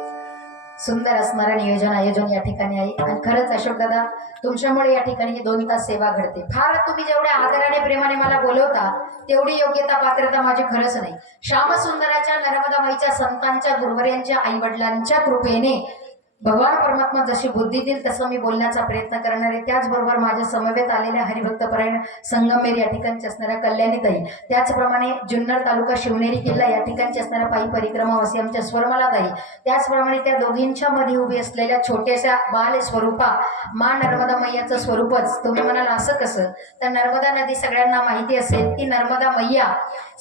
सुंदर असणारं नियोजन आयोजन या ठिकाणी आहे. आणि खरंच अशोक दादा, तुमच्यामुळे या ठिकाणी ही 2 तास सेवा घडते. फार तुम्ही जेवढ्या आदराने प्रेमाने मला बोलवता तेवढी योग्यता पात्रता माझी खरंच नाही. श्यामसुंदराच्या नर्मदामाईच्या संतांच्या गुरुवर्यांच्या आई वडिलांच्या कृपेने भगवान परमात्मा जशी बुद्धी देईल तसं मी बोलण्याचा प्रयत्न करणार आहे. त्याचबरोबर माझ्या समवेत आलेल्या हरिभक्तपरायण संगमेर या ठिकाणच्या असणाऱ्या कल्याणीताई, त्याचप्रमाणे जुन्नर तालुका शिवनेरी किल्ला या ठिकाणच्या असणाऱ्या पायी परिक्रमावासी आमच्या स्वरमालाताई, त्याचप्रमाणे त्या दोघींच्या मध्ये उभी असलेल्या छोट्याशा बाल स्वरूपा मा नर्मदा मैयाचं स्वरूपच. तुम्ही म्हणाल असं कसं? तर नर्मदा नदी सगळ्यांना माहिती असेल. ती नर्मदा मैया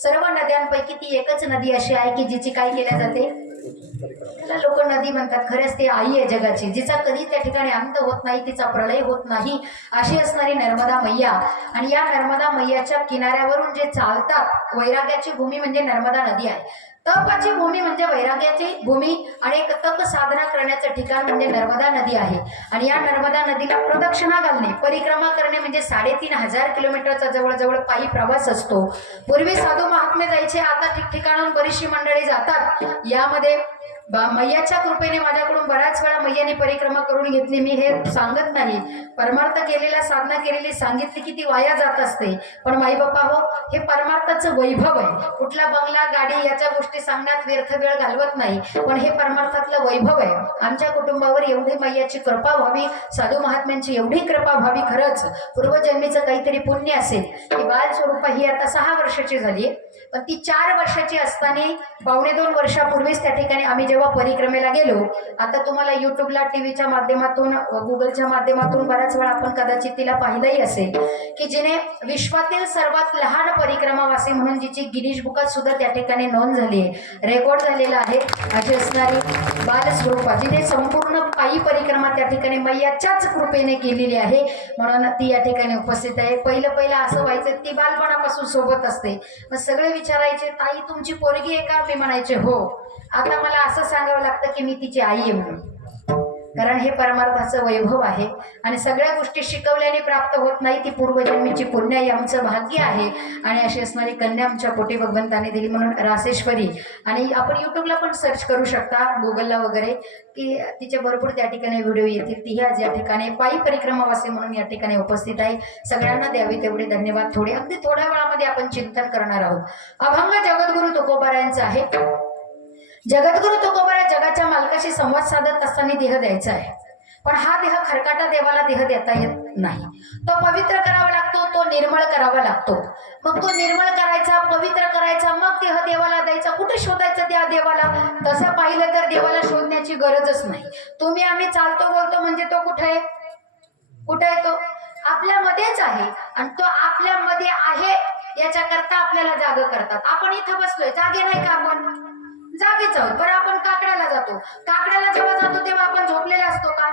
सर्व नद्यांपैकी ती एकच नदी अशी आहे की जिची काय केल्या जाते? त्याला लोक नदी म्हणतात. खरंच ती आई आहे जगाची, जिचा कधी त्या ठिकाणी अंत होत नाही, तिचा प्रलय होत नाही, अशी असणारी नर्मदा मैया. आणि या नर्मदा मैयाच्या किनाऱ्यावरून जे चालतात, वैराग्याची भूमी म्हणजे नर्मदा नदी आहे, तपाची भूमी म्हणजे वैराग्याची भूमी, आणि एक तप साधना करण्याचं ठिकाण म्हणजे नर्मदा नदी आहे. आणि या नर्मदा नदीला प्रदक्षिणा घालणे, परिक्रमा करणे म्हणजे 3,500 किलोमीटरचा जवळजवळ पायी प्रवास असतो. पूर्वी साधू महात्मे जायचे, आता ठिकठिकाणाहून बरीचशी मंडळी जातात. यामध्ये मैयाच्या कृपेने माझ्याकडून बऱ्याच वेळा मैयाने परिक्रमा करून घेतली. मी हे सांगत नाही, परमार्थ केलेला, साधना केलेली सांगितली की ती वाया जात असते. पण माई बाप्पा हो, हे परमार्थाचं वैभव आहे. कुठला बंगला, गाडी याच्या गोष्टी सांगण्यात व्यर्थ वेळ घालवत नाही, पण हे परमार्थातलं वैभव आहे. आमच्या कुटुंबावर एवढी मैयाची कृपा व्हावी, साधू महात्म्यांची एवढी कृपा व्हावी, खरंच पूर्वजन्मीचं काहीतरी पुण्य असेल. ही बाल स्वरूपा ही आता 6 वर्षाची झाली, पण ती 4 वर्षाची असताना 2.25 वर्षापूर्वीच त्या ठिकाणी आम्ही जेव्हा परिक्रमेला गेलो, आता तुम्हाला युट्यूबला, टीव्हीच्या माध्यमातून, गुगलच्या माध्यमातून बऱ्याच वेळा आपण कदाचित तिला पाहिलंही असेल की जिने विश्वातील सर्वात लहान परिक्रमावासी म्हणून जिची गिनीज बुकात सुद्धा त्या ठिकाणी नोंद झाली आहे, रेकॉर्ड झालेला आहे, अशी असणारी बालस्वरूपा, जिने संपूर्ण पायी परिक्रमा त्या ठिकाणी मैयाच्याच कृपेने केलेली आहे. म्हणून ती या ठिकाणी उपस्थित आहे. पहिलं असं व्हायचं, ती बालपणापासून सोबत असते. मग सगळे विचारायचे, ताई तुमची पोरगी आहे का? मी म्हणायचे हो. आता मला असं सांगावं लागतं की मी तिची आई आहे म्हणून, कारण हे परमार्थाचं वैभव आहे. आणि सगळ्या गोष्टी शिकवल्याने प्राप्त होत नाही, ती पूर्वजन्मीची पुण्य आहे, आमचं भाग्य आहे. आणि अशी असणारी कन्या आमच्या पोटी भगवंताने दिली, म्हणून रासेश्वरी. आणि आपण युट्यूबला पण सर्च करू शकता, गुगलला वगैरे, की तिचे भरपूर त्या ठिकाणी व्हिडिओ येतील. तीही आज या ठिकाणी पायी परिक्रमावासी म्हणून या ठिकाणी उपस्थित आहे. सगळ्यांना द्यावी तेवढे धन्यवाद. अगदी थोड्या वेळामध्ये आपण चिंतन करणार आहोत. अभंग जगद्गुरु तुकोबारायांचा आहे. जगद्गुरु तुकोबारा जगाच्या मालकाशी संवाद साधत असताना देह द्यायचा आहे, पण हा देह खरकाटा देवाला देह देता येत नाही. तो पवित्र करावा लागतो, तो निर्मळ करावा लागतो. मग तो निर्मळ करायचा, पवित्र करायचा, मग देह देवाला द्यायचा. कुठे शोधायचं त्या देवाला? तसं पाहिलं तर देवाला शोधण्याची गरजच नाही. तुम्ही आम्ही चालतो बोलतो म्हणजे तो कुठे आहे? कुठे आहे तो? आपल्यामध्येच आहे. आणि तो आपल्यामध्ये आहे याच्याकरता आपल्याला जाग करतात. आपण इथं बसलोय, जागे नाही का? आपण जागेच आहोत. बरं, आपण काकड्याला जातो, काकड्याला जेव्हा जातो तेव्हा आपण झोपलेला असतो का?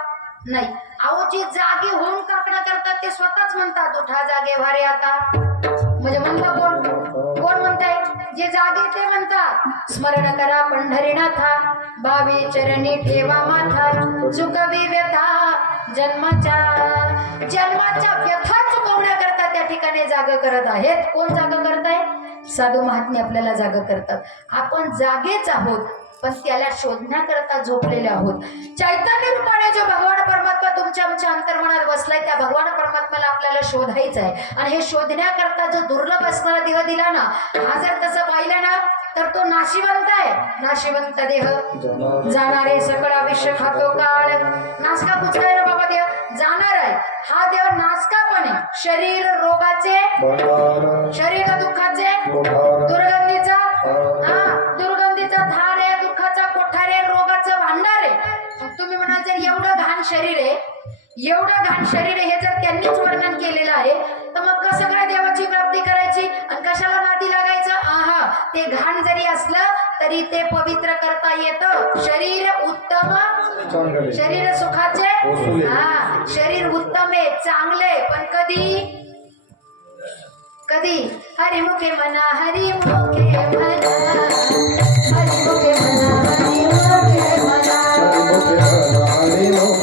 नाही. अहो, जे जागे होऊन काकडा करतात ते स्वतःच म्हणतात, उठा जागे व्हारे आता. म्हणजे म्हणता कोण म्हणताय? जे जागे ते म्हणतात, स्मरण करा पंढरीनाथा, भावी चरणी ठेवा माथा, चुकवी व्यथा जन्माच्या व्यथा चुकवण्याकरता त्या ठिकाणी जाग करत आहेत. कोण जाग करत आहे? साधू महात्मे आपल्याला जाग करतात. आपण जागेच आहोत, पण त्याला शोधण्याकरता झोपलेले आहोत. चैतन्य रूपाने जो भगवान परमात्मा तुमच्या आमच्या अंतर्मनात बसलाय, त्या भगवान परमात्म्याला आपल्याला शोधायचं आहे. आणि हे शोधण्याकरता जो दुर्लभ असणारा देह दिला ना, हा जर तसं पाहिलं ना तर तो नाशिवंत आहे. नाशिवंत देह जाणारे सकळ आयुष्य खातो काळ. नासका पुचकाय ना बाबा, देह जाणार आहे. हा देह नासकापणे शरीर रोगाचे, शरीर दुःखाचे, दुर्गंधीचा, दुर्गंधीचा धार आहे, दुःखाचा कोठार आहे, रोगाचं भांडार आहे. तुम्ही म्हणाल जर एवढं घाण शरीर आहे, एवढं घाण शरीर आहे, हे जर त्यांनीच वर्णन केलेलं आहे, तर मग कसं काय देवाची प्राप्ती करायची आणि कशाला नादी लागायचं? ते घाण जरी असलं तरी ते पवित्र करता येतं. शरीर उत्तम, शरीर सुखाचे, शरीर उत्तम आहे, चांगले, पण कधी हरिमुखे म्हणा, हरिमुखे म्हणा, हरिमुखे म्हणा, हरिमुखे म्हणा.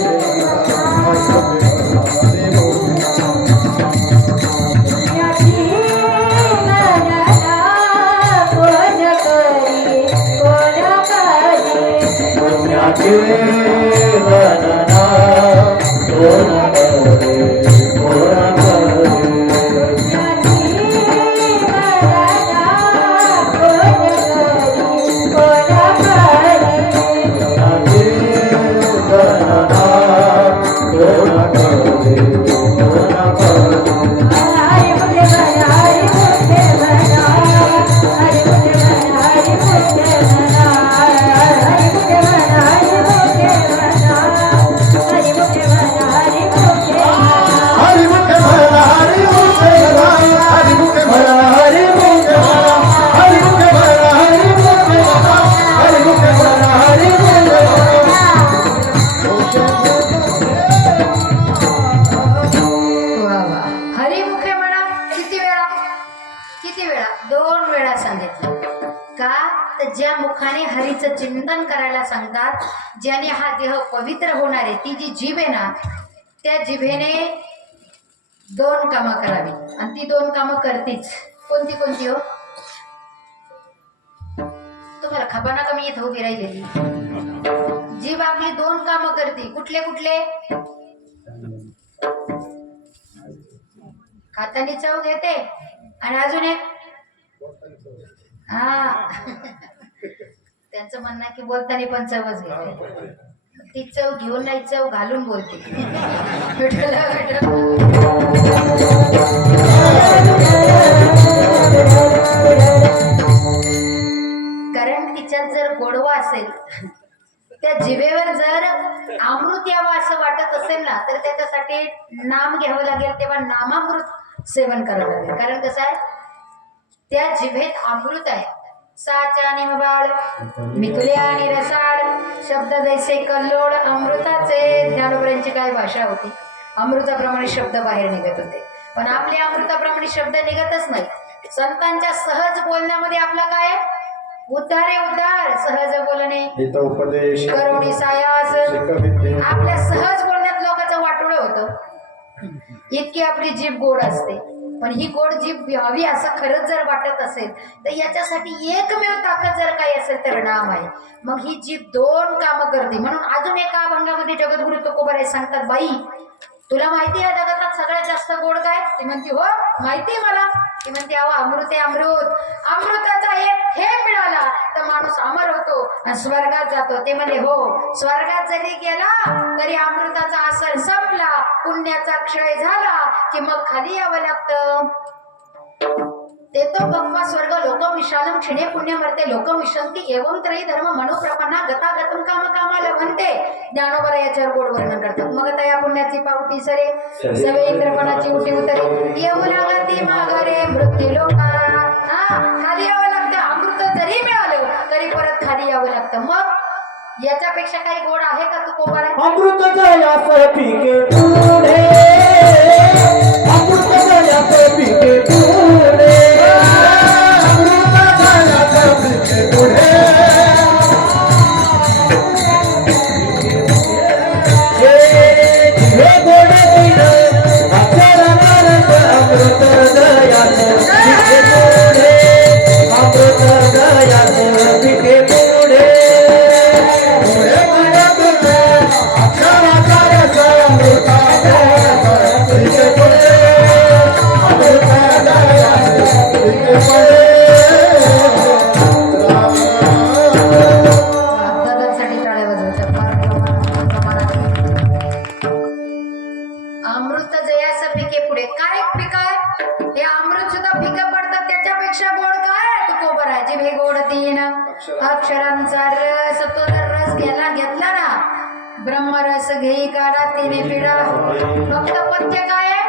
ज्या मुखाने हरीचं चिंतन करायला सांगतात, ज्याने हा देह पवित्र होणार आहे, ती जी जीभ आहे ना, त्या जिभेने 2 कामं करावी आणि ती 2 कामं करतीच. कोणती कोणती हो? तुम्हाला खबाना कमी येत उभी राहिलेली जीभ आपली 2 कामं करते. कुठले कुठले? खातानी चव घेते आणि अजून एक त्यांचं म्हणणं आहे की बोलताना पण चवच घेते. ती चव घेऊन नाही, चव घालून बोलते. कारण तिच्यात जर गोडवा असेल, त्या जिभेवर जर अमृत यावं असं वाटत असेल ना, तर त्याच्यासाठी नाम घ्यावं लागेल. तेव्हा नामामृत सेवन करावं लागेल. कारण कसं आहे, त्या जिभेत अमृत आहे. साचा निमबाळ मिथुले आणि रसाळ शब्द जैसे कल्लोळ अमृताचे. ज्ञानोबरांची काय भाषा होती, अमृताप्रमाणे शब्द बाहेर निघत होते. पण आपल्या अमृताप्रमाणे शब्द निघतच नाही. संतांच्या सहज बोलण्यामध्ये आपला काय उद्धार आहे, उद्धार. सहज बोलणे करुणी सायास. आपल्या सहज बोलण्यात लोकांचं वाटोळं होतं. इतकी आपली जीभ गोड असते. पण ही गोड जीभ व्हावी असं खरंच जर वाटत असेल, तर याच्यासाठी एकमेव ताकद जर काही असेल तर नाम आहे. मग ही जीभ 2 कामं करते. म्हणून अजून एका अभंगामध्ये जगद्गुरु तुकोबाराय सांगतात, बाई तुला माहिती आहे जगातात सगळ्यात जास्त गोड काय? ती म्हणते हो माहिती मला. ती म्हणते अहो अमृत आहे, अमृत. अमृताचा एक थेंब मिळाला तर माणूस अमर होतो आणि स्वर्गात जातो. ते म्हणजे हो, स्वर्गात जरी गेला तरी अमृताचा असर संपला, पुण्याचा क्षय झाला की मग खाली यावं लागतं. ते तो बप्पा स्वर्ग लोकम विशालम क्षिणे पुण्यमर्ते लोकम विशंती एवं त्रयी धर्म मनोप्रपन्ना गतागतम काम कामाला म्हणते. ज्ञानोबा याच्यावर गोड वर्णन करतात. मग आता या पुण्याची पावटी सरे सवे इंद्रपणाची उठी उतरे येऊ लागते माघारे मृत्यू लोका. खाली यावं लागतं. अमृत जरी मिळालं तरी परत खाली यावं लागतं. मग याच्यापेक्षा काही गोड आहे का तुकोबाराय? अमृताचा यास पिके पुढे, अमृताचा यास पिके पुढे, अमृताचा यास पिके पुढे. हे गोड दिल अक्षरनारंग अमृत दयास पिके पुढे, अमृत दयास पिके पुढे. अमृत जयास पिके पुढे. काय पिकाय हे अमृत सुद्धा फिकं पडतं. त्याच्यापेक्षा गोड काय तुकोबाराय? जिभे गोड 3 अक्षरांचा रस. तो जर रस घेतला ना, ब्रह्मरस घेई काढा 3 पिढा. फक्त पथ्य काय आहे?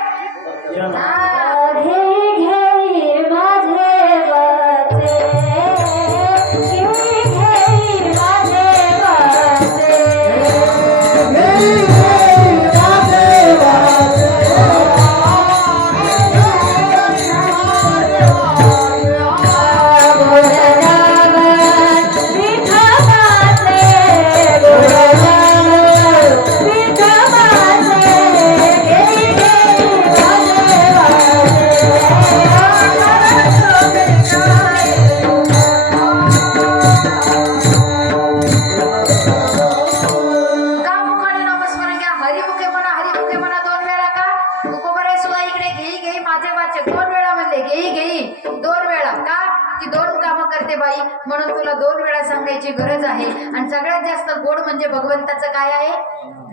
होते बाई, म्हणून तुला 2 वेळा सांगायची गरज आहे. आणि सगळ्यात जास्त गोड म्हणजे भगवंताचं काय आहे?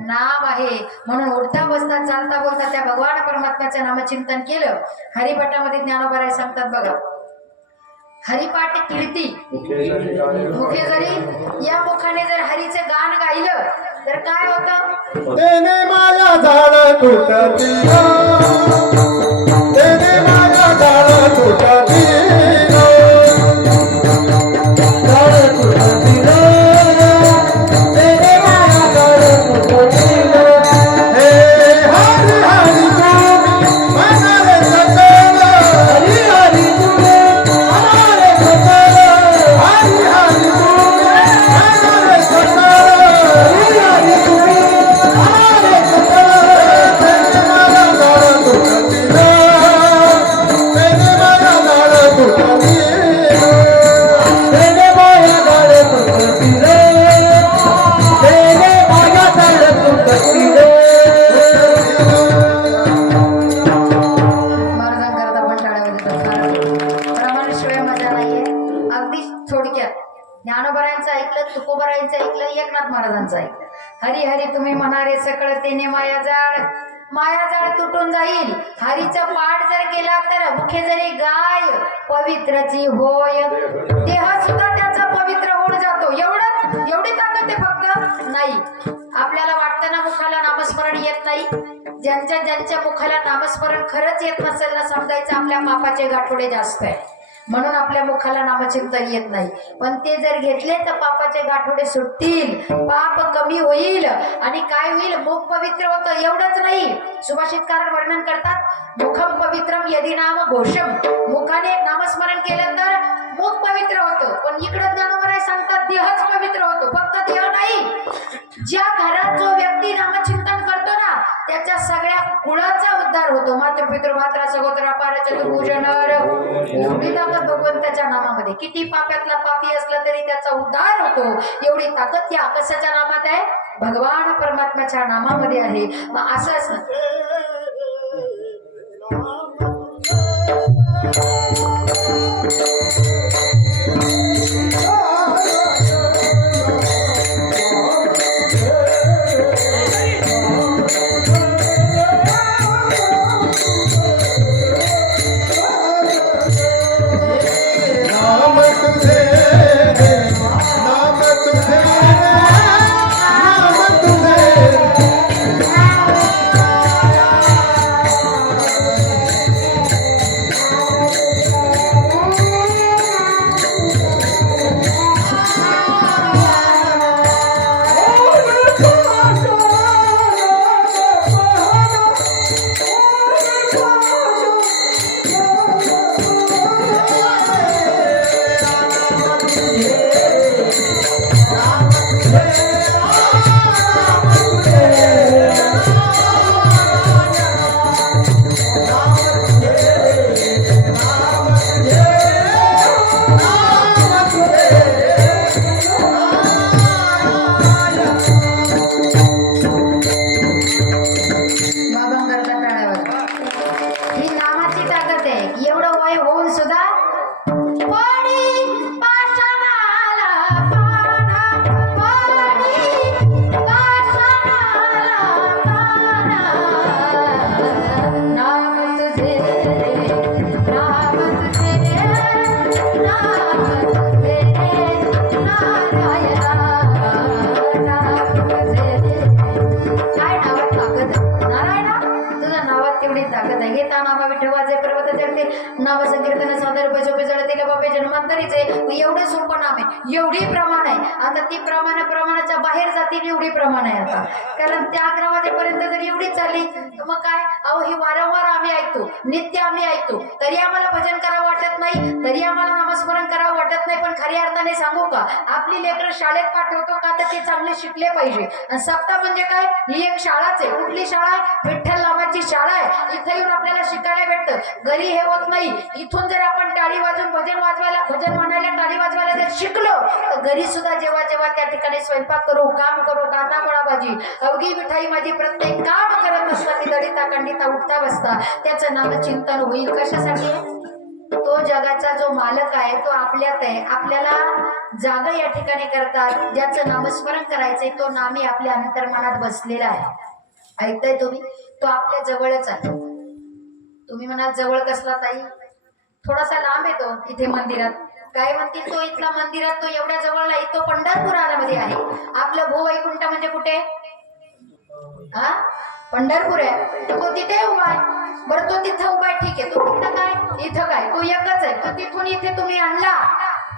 नाम आहे. म्हणून उठता बसता चालता बोलता त्या भगवान परमात्म्याचं नामचिंतन केलं. हरिपाठामध्ये ज्ञानोबा सांगतात बघा, हरिपाठ कीर्ती मुखे जरी, या मुखाने जर हरीचे गाण गायलं तर काय होतं? तेने माया झाड तुटती, तेने माया झाड तुटती, झाड तुटती, तेने माया झाड तुटती. हे हरी हरी तुम्ही मनारे सकल, हरी हरी तुम्ही मनारे सकल, हरी हरी तुम्ही मनारे सकल, हरी हरी तुम्ही मनारे सकल. तेने माया झाड तुटती, तेने माया झाड तुटती, तेने माया झाड तुटती, तेने माया झाड तुटती. महाराजांकरता पण टाळ्या वाजवतात. प्रमाणाशिवाय मजा नाहीये. अगदी थोडक्यात ज्ञानोबरायांचं ऐकलं, तुकोबरायांचं ऐकलं, एकनाथ महाराजांचं ऐकलं. हरी हरी तुम्ही म्हणारे सकळ, तेने माया जाळ, माया जाळ तुटून जाईल. हरीचं पाठ जर केला तर मुखे जरी गाय पवित्रची होय, देह सुद्धा त्याचा पवित्र होऊन जातो. एवढी ताकद आहे फक्त नाही. आपल्याला वाटतं ना मुखाला नामस्मरण येत नाही. ज्यांच्या मुखाला नामस्मरण खरंच येत नसेल ना, समजायचं आपल्या पापाचे गाठोडे जास्त आहे, म्हणून आपल्या मुखाला नामचिंतन येत नाही. पण ते जर घेतले तर पापाचे गाठोडे सुटतील, पाप कमी होईल आणि काय होईल? मुख पवित्र होतं. एवढंच नाही, सुभाषितकार वर्णन करतात, मुखम पवित्रम यदि नाम घोषम, मुखाने नामस्मरण केलं तर मुख पवित्र होतं. पण इकडे ज्ञानोबराय सांगतात देहच पवित्र होतो. फक्त देह नाही, ज्या घरात जो व्यक्ती नामचिंतन करतो ना त्याच्या सगळ्या कुळाचा उद्धार होतो. मातृपितृ मात्रा सगोदरा पार चतुर्भुज नर, एवढी ताकद भगवंताच्या नामामध्ये. किती पापातला पापी असला तरी त्याचा उद्धार होतो. एवढी ताकद या कशाच्या नामात आहे? भगवान परमात्म्याच्या नामामध्ये आहे. मग असंच नाम तुझे, नाम तुझे, नाम तुझे. नाव संकीर्तन सादर बजोबे जळतील बाबे जन्मांतरीचे. एवढं सोपं नाम आहे, एवढी प्रमाण आहे. आता ती प्रमाणाच्या बाहेर जातील एवढी प्रमाण आहे आता. कारण त्या 11 वाजेपर्यंत जर एवढी चालली तर मग काय? अहो ही वारंवार आम्ही ऐकतो, नित्य आम्ही ऐकतो, तरी आम्हाला भजन करावं वाटत नाही, तरी आम्हाला नामस्मरण करावं वाटत नाही. पण खऱ्या अर्थाने सांगू का, आपली लेकरं शाळेत पाठवतो का तर ते चांगले शिकले पाहिजे. आणि सप्ताह म्हणजे काय? ही एक शाळाच आहे. कुठली शाळा आहे? विठ्ठल नामाची शाळा आहे. इथे येऊन आपल्याला शिकायला भेटतं. घरी हे होत नाही. इथून जर आपण टाळी वाजून भजन म्हणायला टाळी वाजवायला जर शिकलो तर घरी सुद्धा जेव्हा जेव्हा त्या ठिकाणी स्वयंपाक करू, काम करू, कांदा मुळा भाजी, अवघी मिठाई माझी, प्रत्येक काम करत असताना दळीता खंडिता उठता बसता त्याचं नामचिंतन होईल. कशासाठी? तो जगाचा जो मालक आहे तो आपल्यात आहे. आपल्याला जागा या ठिकाणी करतात, ज्याचं नामस्मरण करायचंय तो नामी आपल्या अंतर्मनात बसलेला आहे. ऐकताय तुम्ही? तो आपल्या जवळच आहे. तुम्ही म्हणाल जवळ कसला ताई? थोडासा लांब येतो इथे मंदिरात. काय म्हणतील तो इथला मंदिरात तो एवढ्या जवळ नाही, तो पंढरपुरामध्ये आहे. आपलं भूवैकुंठ म्हणजे कुठे? हा, पंढरपूर आहे. तो तिथे उभा आहे. बरं तो तिथं उभा आहे, ठीक आहे. तो तिथं काय, इथं काय? तो एकच आहे. तो तिथून इथे तुम्ही आणला.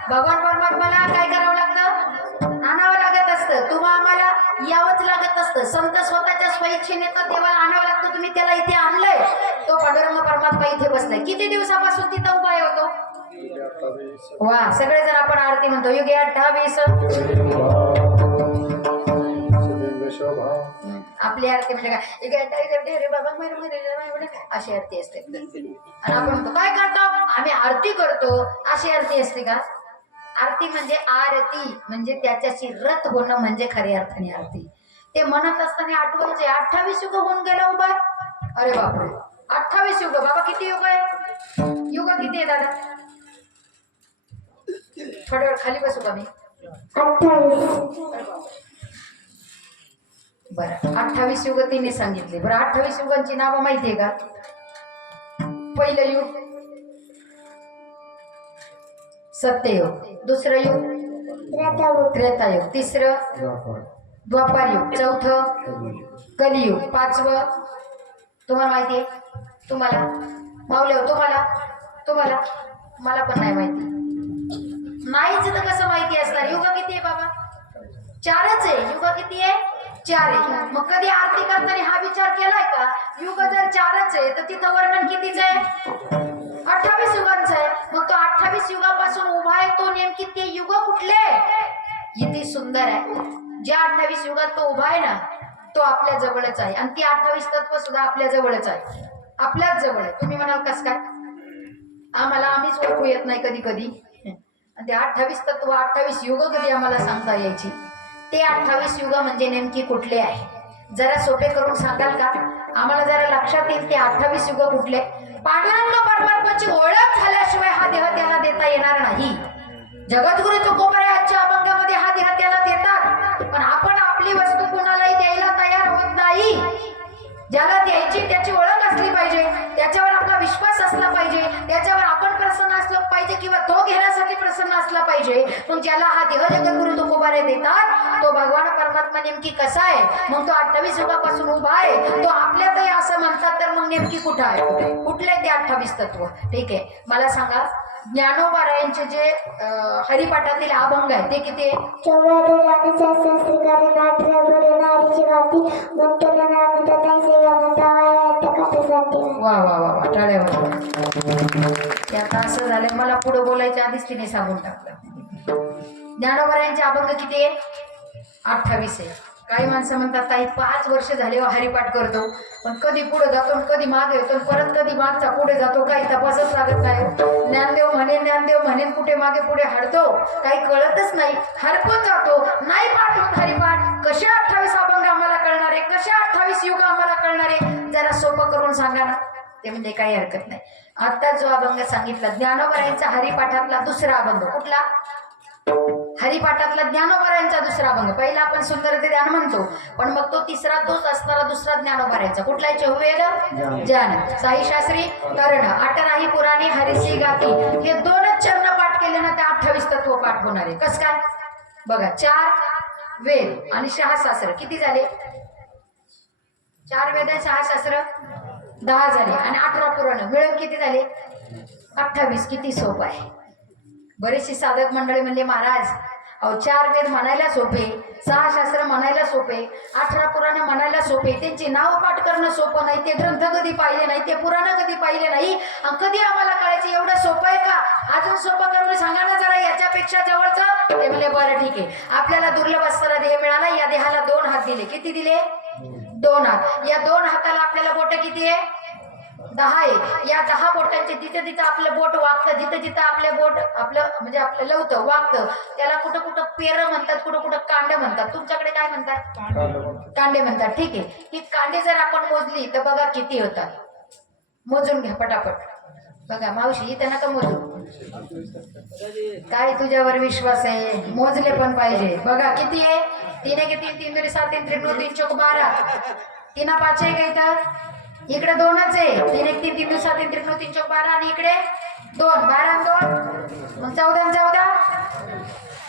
भगवान परमात्म्याला काय करावं लागतं? आणावं लागत असतं. तुम्हा आम्हाला यावंच लागत असतं. संत स्वतःच्या स्वइच्छेने तर देवाला आणावं लागतं. तुम्ही त्याला इथे आणलंय. तो पांडुरंग परमात्मा इथे बसलाय. किती दिवसापासून तिथं उभा आहे होतो? वा, सगळे जण आपण आरती म्हणतो. युगे 28. आपली आरती म्हणजे काय? युगे 28 रे बाबा अशी आरती असते. आणि आपण म्हणतो काय करतो? आम्ही आरती करतो. अशी आरती असते का? आरती म्हणजे आरती म्हणजे त्याच्याशी रत होणं म्हणजे खरी अर्थाने आरती. ते म्हणत असताना आठवायचे 28 युग होऊन गेला उभा. अरे बापरे, 28 युग. बाबा किती युग आहे? युग किती आहे दादा? थोड्या वेळ खाली बसू का मी? 28. बरं, 28 युग तिने सांगितले. बरं, 28 युगांची नावं माहितीये का? पहिलं युग सत्ययुग, दुसरं युग त्रेतायुग, तिसरं द्वापार युग, चौथं कलियुग, पाचवं तुम्हाला माहितीये? तुम्हाला मावले हो? तुम्हाला मला पण नाही माहिती. नाहीच तर कसं माहिती असणार? युग किती आहे बाबा? 4च आहे. युग किती आहे? 4 आहे. मग कधी आरती करताना हा विचार केलाय का? युग जर 4च आहे तर तिथं वर्णन कितीच आहे? 28 युगांचं आहे. मग तो 28 युगापासून उभा आहे तो नेमकी ते युग कुठले? किती सुंदर आहे. ज्या 28 युगात तो उभा आहे ना तो आपल्या जवळच आहे. आणि ती 28 तत्व सुद्धा आपल्या जवळच आहे, आपल्याच जवळ आहे. तुम्ही म्हणाल कस काय? आम्हीच ओळखू येत नाही कधी कधी. ते 28 तत्व 28 युग कधी आम्हाला सांगता यायची? ते 28 युग म्हणजे नेमकी कुठले आहे? जरा सोपे करून सांगाल का? आम्हाला जरा लक्षात येईल ते 28 युग कुठले. पांडुरंग परमात्म्याची ओळख झाल्याशिवाय हा देह त्याला देता येणार नाही. जगद्गुरु तुकोबरायाच्या अभंगामध्ये हा देह त्याला देतात, पण आपण आपली वस्तू कुणालाही द्यायला तयार होत नाही. ज्याला द्यायची त्याची ओळख असली पाहिजे, त्याच्यावर आपला विश्वास असला पाहिजे, त्याच्यावर आपण प्रसन्न असलं पाहिजे किंवा तो घेण्यासाठी प्रसन्न असला पाहिजे. मग ज्याला हा देह जगद्गुरु तुकोबारे देतात तो भगवान परमात्मा नेमकी कसा आहे? मग तो 28 युगापासून उभा आहे. तो आपल्यातही असं म्हणतात तर मग नेमकी कुठं आहे? कुठले ते 28 तत्व? ठीक आहे, मला सांगा. ज्ञानोबारायांचे जे हरिपाठातील अभंग आहे ते किती आहे? वा वा वा वा, टाळ्या वाजवा. ते आता असं झालं मला पुढे बोलायच्या आधीच तिने सांगून टाकलं. ज्ञानोबारायांचे अभंग किती आहे? 28 आहे. काही माणसं म्हणतात ताई 5 वर्ष झाले हरिपाठ करतो, पण कधी पुढे जातो कधी मागे येतो, परत कधी मागचा पुढे जातो, काही तपासच लागत नाही. ज्ञानदेव म्हणेन कुठे मागे पुढे हरतो, काही कळतच नाही, हरपत जातो. नाही पाठ होत हरिपाठ. कसे 28 अभंग आम्हाला कळणार आहे? कसे 28 युग आम्हाला कळणार आहे? जरा सोपं करून सांगा ना. ते म्हणजे काही हरकत नाही. आता जो अभंग सांगितला ज्ञानोबारायांचा हरिपाठातला दुसरा अभंग कुठला? हरिपाठातला ज्ञानोबारायांचा दुसरा अभंग. पहिला आपण सुंदर ते ध्यान म्हणतो, पण मग तो तिसरा तोच असणारा दुसरा ज्ञानोबारायांचा. कुठला? चहुवेद ज्ञान, साई शास्त्री कर्ण, आठराही पुराणे हरिसी गाती. हे 2च चरण पाठ केले ना त्या 28 तत्व पाठ होणार आहे. कस काय? बघा, 4 वेद आणि 6 शास्त्र किती झाले? 4 वेद आणि 6 शास्त्र 10 झाले आणि 18 पुराण मिळून किती झाले? 28. किती सोपं आहे. बरेचशी साधक मंडळी म्हणले महाराज अहो 4 वेद म्हणायला सोपे, 6 शास्त्र म्हणायला सोपे, 18 पुराण म्हणायला सोपे, त्यांची नाव पाठ करणं सोपं नाही. ते ग्रंथ कधी पाहिले नाही, ते पुराण कधी पाहिले नाही, कधी आम्हाला कळायचं एवढं सोपं आहे का? अजून सोपं करून सांगा ना जरा याच्यापेक्षा जवळचं. ते म्हणजे बरं ठीक आहे, आपल्याला दुर्लभ असणारा देह मिळाला. या देहाला 2 हात दिले. किती दिले? 2 हात. या 2 हाताला आपल्याला बोट किती आहे? 10 आहे. या 10 बोटांचे जिथं जिथं आपलं बोट वागतं, जिथं जिथं आपलं बोट म्हणजे आपलं लवतं वागतं, त्याला कुठं कुठं पेर म्हणतात, कुठं कुठं कांडे म्हणतात. तुमच्याकडे काय म्हणतात? कांडे म्हणतात. ठीक आहे, ही कांडे जर आपण मोजली तर बघा किती होतात. मोजून घ्या पटापट. बघा मावशी त्यांना का मोजू काय तुझ्यावर विश्वास आहे मोजले पण पाहिजे बघा किती आहे 3 एक 3 3 2 7 3 3 9 3 चौक 12 3 5 आहे का इथं इकडे 2च आहे 3 एक 3 3 2 7 3 3 9 3 चौक 12 आणि इकडे 2 12 2 मग 14 आणि 14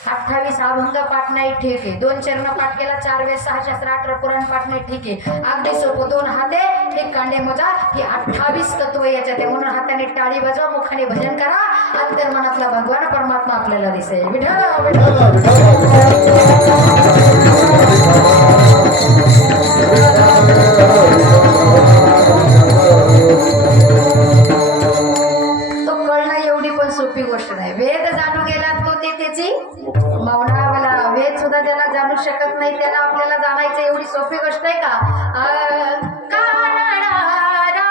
28 अभंग पाठ नाही ठीक आहे 2 चरण पाठ केला 4 वेळेस 6 शास्त्र 18 पुराण पाठ नाही ठीक आहे अगदी सोपं 2 हाते 1 कांडे मोजा ही 28 तत्व याच्यात आहे म्हणून हाताने टाळी वाजवा मुखाने भजन करा अंतर्मनातला भगवान परमात्मा आपल्याला दिसेल विठ्ठल तो कळणं एवढी पण सोपी गोष्ट नाही वेद जाणू गेला तो ते त्याची मौनावला वेद सुद्धा त्याला जाणू शकत नाही त्याला आपल्याला जाणायचं एवढी सोपी गोष्ट आहे का कानडा राजा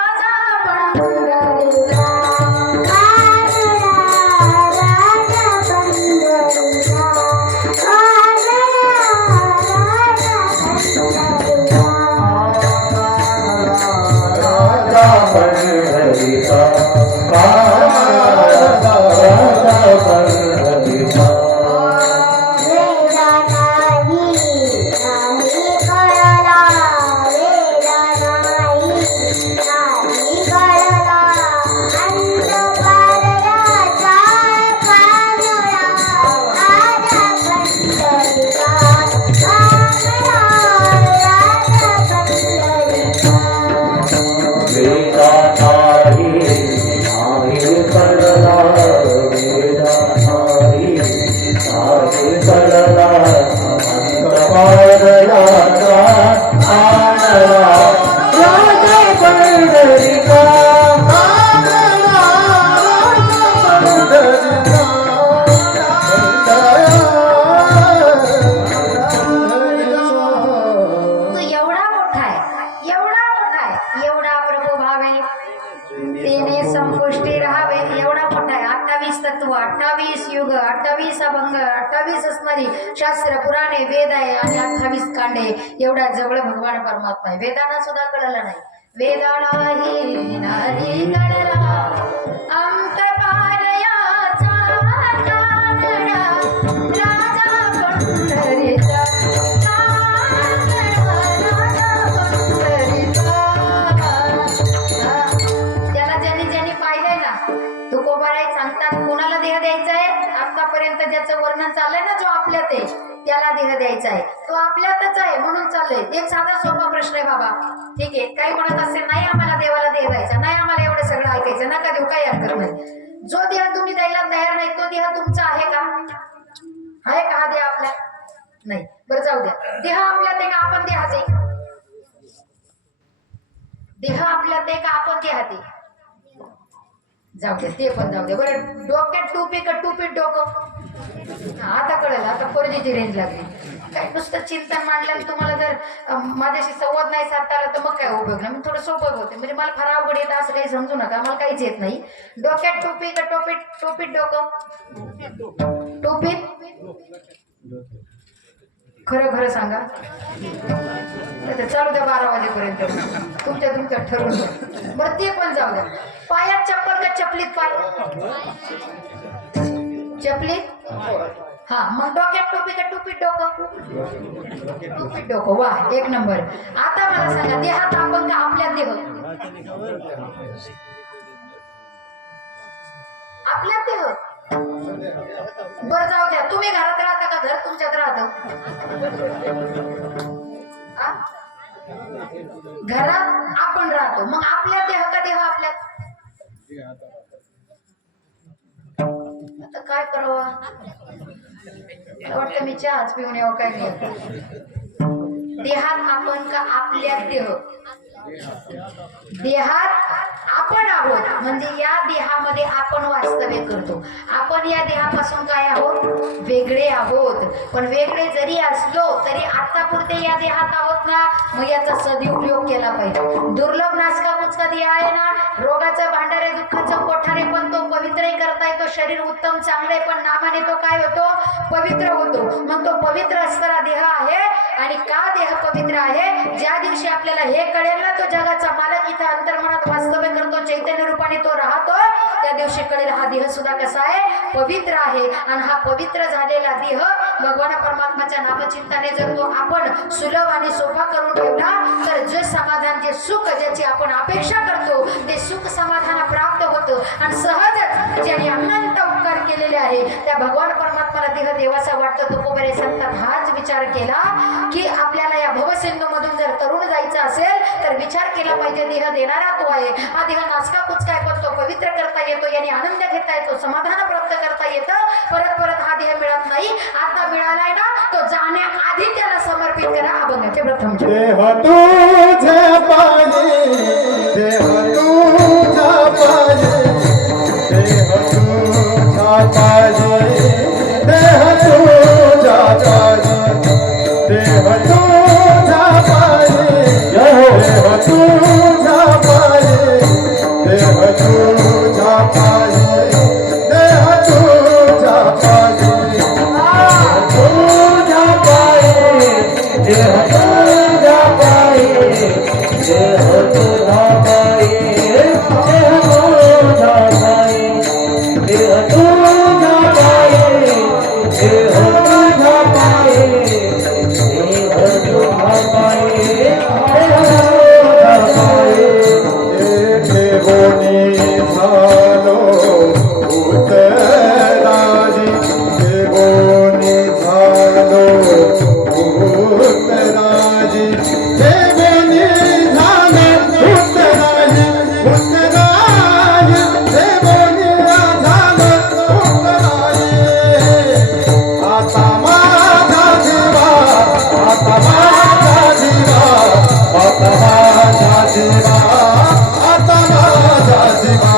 पंढरीचा शास्त्र पुराणे वेद आहे आणि 28 कांडे एवढ्या जवळ भगवान परमात्मा आहे वेदांना सुद्धा कळलं नाही वेदालाही नाही कळला अंत पारयाचा कानडा राजा पंढरीचा त्याला ज्यांनी पाहिलंय ना तुकोबाराय सांगतात कोणाला देह द्यायचा आहे आतापर्यंत ज्याचं वर्णन चाललंय ना जो आपल्यात आहे त्याला देह द्यायचा आहे तो आपल्यातच आहे म्हणून चाललंय एक साधा सोपा प्रश्न आहे बाबा ठीक आहे काही म्हणत असेल नाही आम्हाला देवाला देह द्यायचा नाही आम्हाला एवढं सगळं ऐकायचं नका देऊ काही हरकत नाही जो देह तुम्ही द्यायला तयार नाही तो देह तुमचा आहे का हा देह आपला नाही बरं जाऊ द्या देह आपल्यात आहे का आपण देहाचे देह आपल्यात आहे का आपण देहाते जाऊ दे ते पण जाऊ दे बरं डोक्यात टोपी का टोपीत डोकं आता कळलं आता पोरजीची रेंज लागली काय नुसतं चिंतन मांडलं तुम्हाला जर माझ्याशी संवाद नाही साधता आला तर मग काय उपयोग नाही मी थोडं सोपं होते म्हणजे मला फार अवघड येतं असं काही समजू नका मला काहीच येत नाही डोक्यात टोपी का टोपीत डोकं टोपीत खरं सांगा चालू द्या 12 वाजेपर्यंत तुमच्या ठरवून द्या बरं ते पण जाऊ द्या पायात चप्पल का चपलीत पाय चपलीत हा मग डोक्यात टोपी का टोपीत डोकं वा 1 नंबर आता मला सांगा देहात आपण का आपल्यात देह आपल्यात देह बरं जाऊ द्या तुम्ही घरात राहता का घर तुमच्यात राहतं घरात आपण राहतो मग आपल्यात देह का देह आपल्यात आता काय करावं वाटतं मी चहाच पिऊन यावं काय नाही देहात आपण का आपल्यात देह देहात आपण आहोत म्हणजे या देहामध्ये आपण वास्तव्य करतो आपण या देहापासून काय आहोत वेगळे आहोत पण वेगळे जरी असलो तरी आतापुरते या देहात आहोत ना मग याचा सदुपयोग केला पाहिजे दुर्लभ नासका मुचका देह आहे ना रोगाचं भांडारे दुःखाचं कोठारे पण तो पवित्रही करता येतो शरीर उत्तम चांगले, पण नामाने तो काय होतो? पवित्र होतो. मग तो पवित्र असणारा देह आहे. आणि का देह पवित्र आहे? ज्या दिवशी आपल्याला हे कळेल ना, तो जगाचा मालक इथं अंतर्मनात वास्तव्य करतो, चैतन्य रूपाने तो राहतो, त्या दिवशी कळेल हा देह सुद्धा कसा आहे? पवित्र आहे. आणि हा पवित्र झालेला देह भगवान परमात्माच्या नामचिंताने जर तो आपण सुलभ आणि सोपा करून ठेवला, तर जे समाधान, जे सुख ज्याची आपण अपेक्षा करतो, ते सुख समाधान प्राप्त होतं. आणि सहजच ज्याने अनंत उपकार केलेले आहे त्या भगवान परमात्माला देह देवाचा वाटतो. तुकोबरे संतात हाच विचार केला की आपल्याला या भवसिंधू मधून जर तरुण जायचं असेल तर विचार केला पाहिजे, देह देणारा तो आहे. हा देह नाचका कुचका आहे, पण तो पवित्र करता येतो, याने आनंद घेता येतो, समाधान प्राप्त करता येतं. परत परत हा देह मिळत नाही. आता मिळालाय ना, तो जाण्याआधी त्याला समर्पित करा. अभंगाचे प्रथम देह तुझ्या पायी, देह तुझ्या पायी, देह तुझ्या पायी, देह तुझ्या पायी, देह तुझ्या पायी, देह तुझ्या पायी, देह तुझ्या पायी, देह तुझ्या पायी, तुझ्या पायी, देह तुझ्या पायी, देह तुझ्या पायी, देह तुझ्या पायी, देह तुझ्या पायी, देह तुझ्या पायी, देह तुझ्या पायी, देह तुझ्या पायी. देवोनी झालो उतराजी, देवोनी झालो उतराजी, देवोनी झालो उतराजी, उतराजी, देवोनी झालो उतराजी. आता माझा जीवा, आता माझा जीवा, आता माझा जीवा, आता माझा जीवा,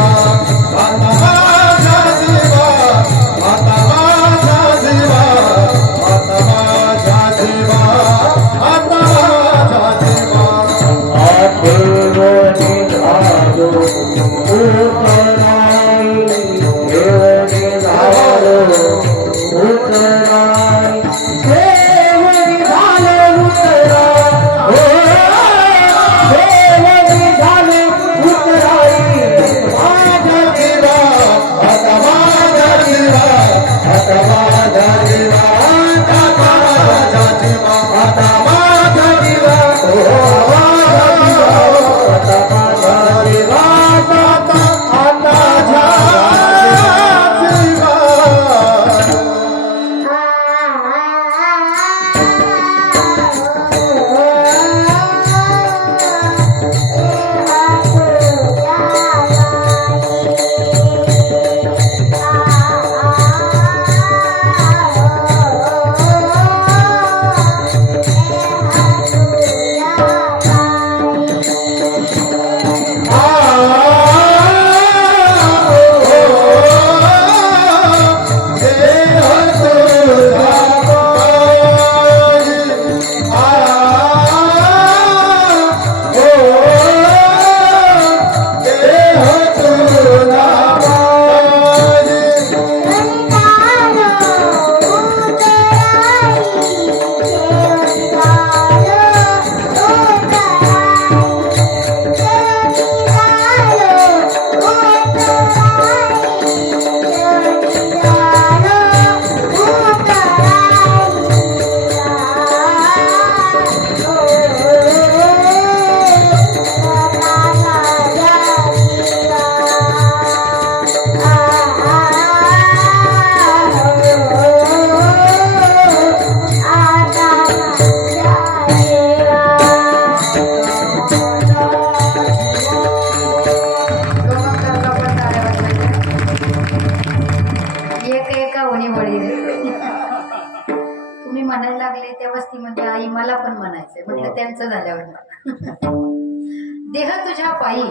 आता माझा जीवा, आता माझा जीवा, आता माझा जीवा, आता माझा जीवा. आठवणी झालो उतराई, देवनी झालो उतराई, देवनी झालो उतराई, देवनी झालो उतराई. माझा जीवा, आता माझा जीवा, आता माझा जीवा, आता माझा जीवा, आता माझा जीवा, आता माझा जीवा, आता माझा तुम्ही म्हणायला लागले तेव्हाच ती म्हणजे आई मला पण म्हणायचंय. म्हटलं त्यांचं झाल्यावर देह तुझ्या पायी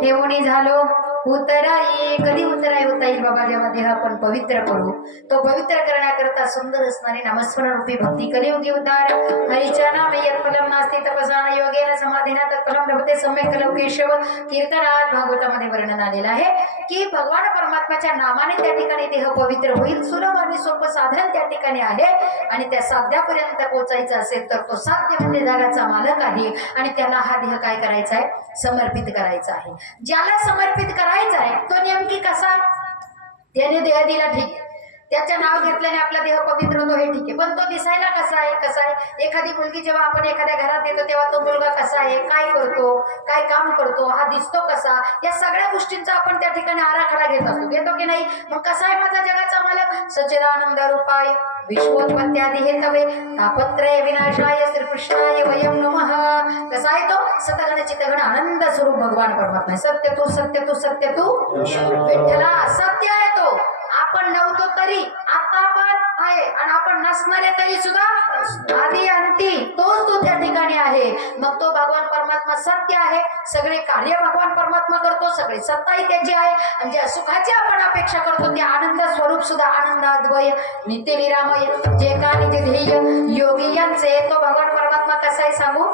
ठेवणी झालो उतराई. कधी उतराई होता येईल बाबा? जेव्हा देह आपण पवित्र करू. तो पवित्र करण्याकरता सुंदर असणारी नामस्मरण रूपी भक्ती कलियुगी उद्धार. हरीच्या नामे यत् फलं नास्ति तपसाना योगेन समाधीना तत्फलं लभते सम्यक् कलौ केशव. कीर्तनात भागवतामध्ये वर्णन आलेलं आहे की भगवान परमात्म्याच्या नामाने त्या ठिकाणी देह पवित्र होईल. सुलभ आणि सोपं साधन त्या ठिकाणी आहे आणि त्या साध्यापर्यंत पोहोचायचं असेल तर तो साध्य म्हणजे जगाचा मालक आहे आणि त्याला हा देह काय करायचा आहे? समर्पित करायचा आहे. ज्याला समर्पित करायचा आहे तो नेमकी कसा? त्याने देह दिला ठीक, त्याचं नाव घेतल्याने आपला देह पवित्र होतो हे ठीक आहे, पण तो दिसायला कसा आहे? कसा आहे? एखादी मुलगी जेव्हा आपण एखाद्या घरात येतो तेव्हा तो मुलगा कसा आहे, काय करतो, काय काम करतो, हा दिसतो कसा, या सगळ्या गोष्टींचा आपण त्या ठिकाणी आराखडा घेत असतो, घेतो की नाही? मग कसा आहे माझा जगाचा मालक? सच्चिदानंद रूपाय विश्वोत्पत्त्यादि हेतवे तापत्रय विनाशाय श्रीकृष्णाय वयं नमः. कसा आहे तो? सतगण चितगण आनंद स्वरूप भगवान परमात्मा. सत्य तू सत्य तू सत्य तू विठ्ठला. सत्य आहे तो. आपण नव्हतो तरी आता पण आहे आणि आपण नसणारे तरी सुद्धा आधी अंती तोच तो त्या ठिकाणी आहे. मग तो भगवान परमात्मा सत्य आहे. सगळे कार्य भगवान परमात्मा करतो, सगळे सत्ताही त्याची आहे आणि ज्या सुखाची आपण अपेक्षा करतो ते आनंद स्वरूप सुद्धा आनंदाद्वय नित्य निरामय जे का निज ध्येय योगी यांचे तो भगवान परमात्मा कसा आहे सांगू?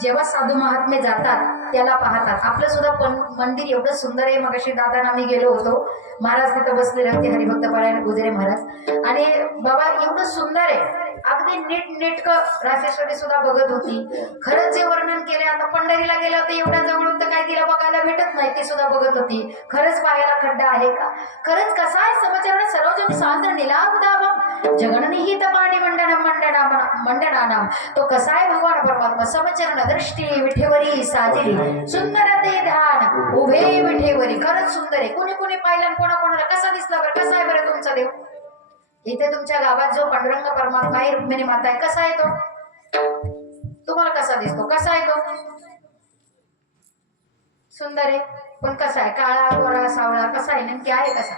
जेव्हा साधू महात्मे जातात त्याला पाहतात. आपलं सुद्धा मंदिर एवढं सुंदर आहे. मगाशी दादांना आम्ही गेलो होतो, महाराज तिथं बसलेले होते, हरिभक्त परायण गुजरे महाराज, आणि बाबा एवढं सुंदर आहे, अगदी नेटकं राजेश्वरी सुद्धा बघत होती. खरंच जे वर्णन केले, आता पंढरीला गेलं होतं एवढ्या जवळून तर काय तिला बघायला भेटत नाही, ते सुद्धा बघत होती. खरंच पायाला खड्डा आहे का? खरंच कसा आहे? समचरण सर्वजन सांद्र निलाभदाभम जगणनिहित पाणी मंडनानाम. तो कसा आहे भगवान परमात्मा? समचरण दृष्टी विठेवरी साजिली सुंदर ते ध्यान उभे विठेवरी. खरंच सुंदर आहे. कोणी कोणी पाहिलं, कोणाकोणाला कसा दिसला बरं? कसा आहे बरं तुमचा देव? इथे तुमच्या गावात जो पांडुरंग परमात्मा आहे, रुक्मिणी माता आहे, कसा आहे तो? तुम्हाला कसा दिसतो? कसा आहे तो? सुंदर आहे, पण कसा आहे? काळा गोरा सावळा कसा आहे? नेमकी आहे कसा?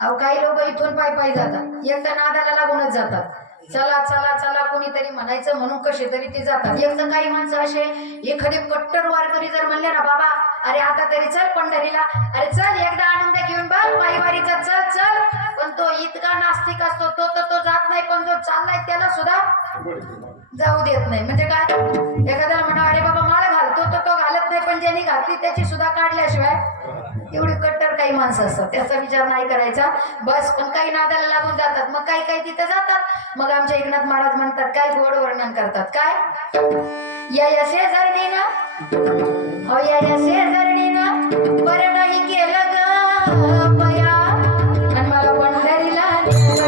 अहो काही लोक इथून पायी जातात, एकदा नादाला लागूनच जातात. चला चला चला कोणीतरी म्हणायचं म्हणून कसे तरी ते जातात. एक तर काही माणसं असे एखादे कट्टर वारकरी जर म्हणले ना, बाबा अरे आता तरी चल पंढरीला, अरे चल एकदा आनंद घेऊन बघ पायीवारीचा, चल चल, पण तो इतका नास्तिक असतो, तो जात नाही, पण जो चाललाय त्याला सुद्धा जाऊ देत नाही. म्हणजे काय? एखाद्याला म्हणा अरे बाबा माळ घालतो, तो घालत नाही, पण ज्यांनी घातली त्याची सुद्धा काढल्याशिवाय. एवढी कट्टर काही माणसं असतात, त्याचा विचार नाही करायचा बस. पण काही नादाला लागून जातात, मग काही काही तिथं जातात. मग आमच्या एकनाथ महाराज म्हणतात, काय गोड वर्णन करतात, काय या शेजारणीनं, हो या शेजारणीनं बरं नाही केलं ग बया आणि मला पंढरीला नेलं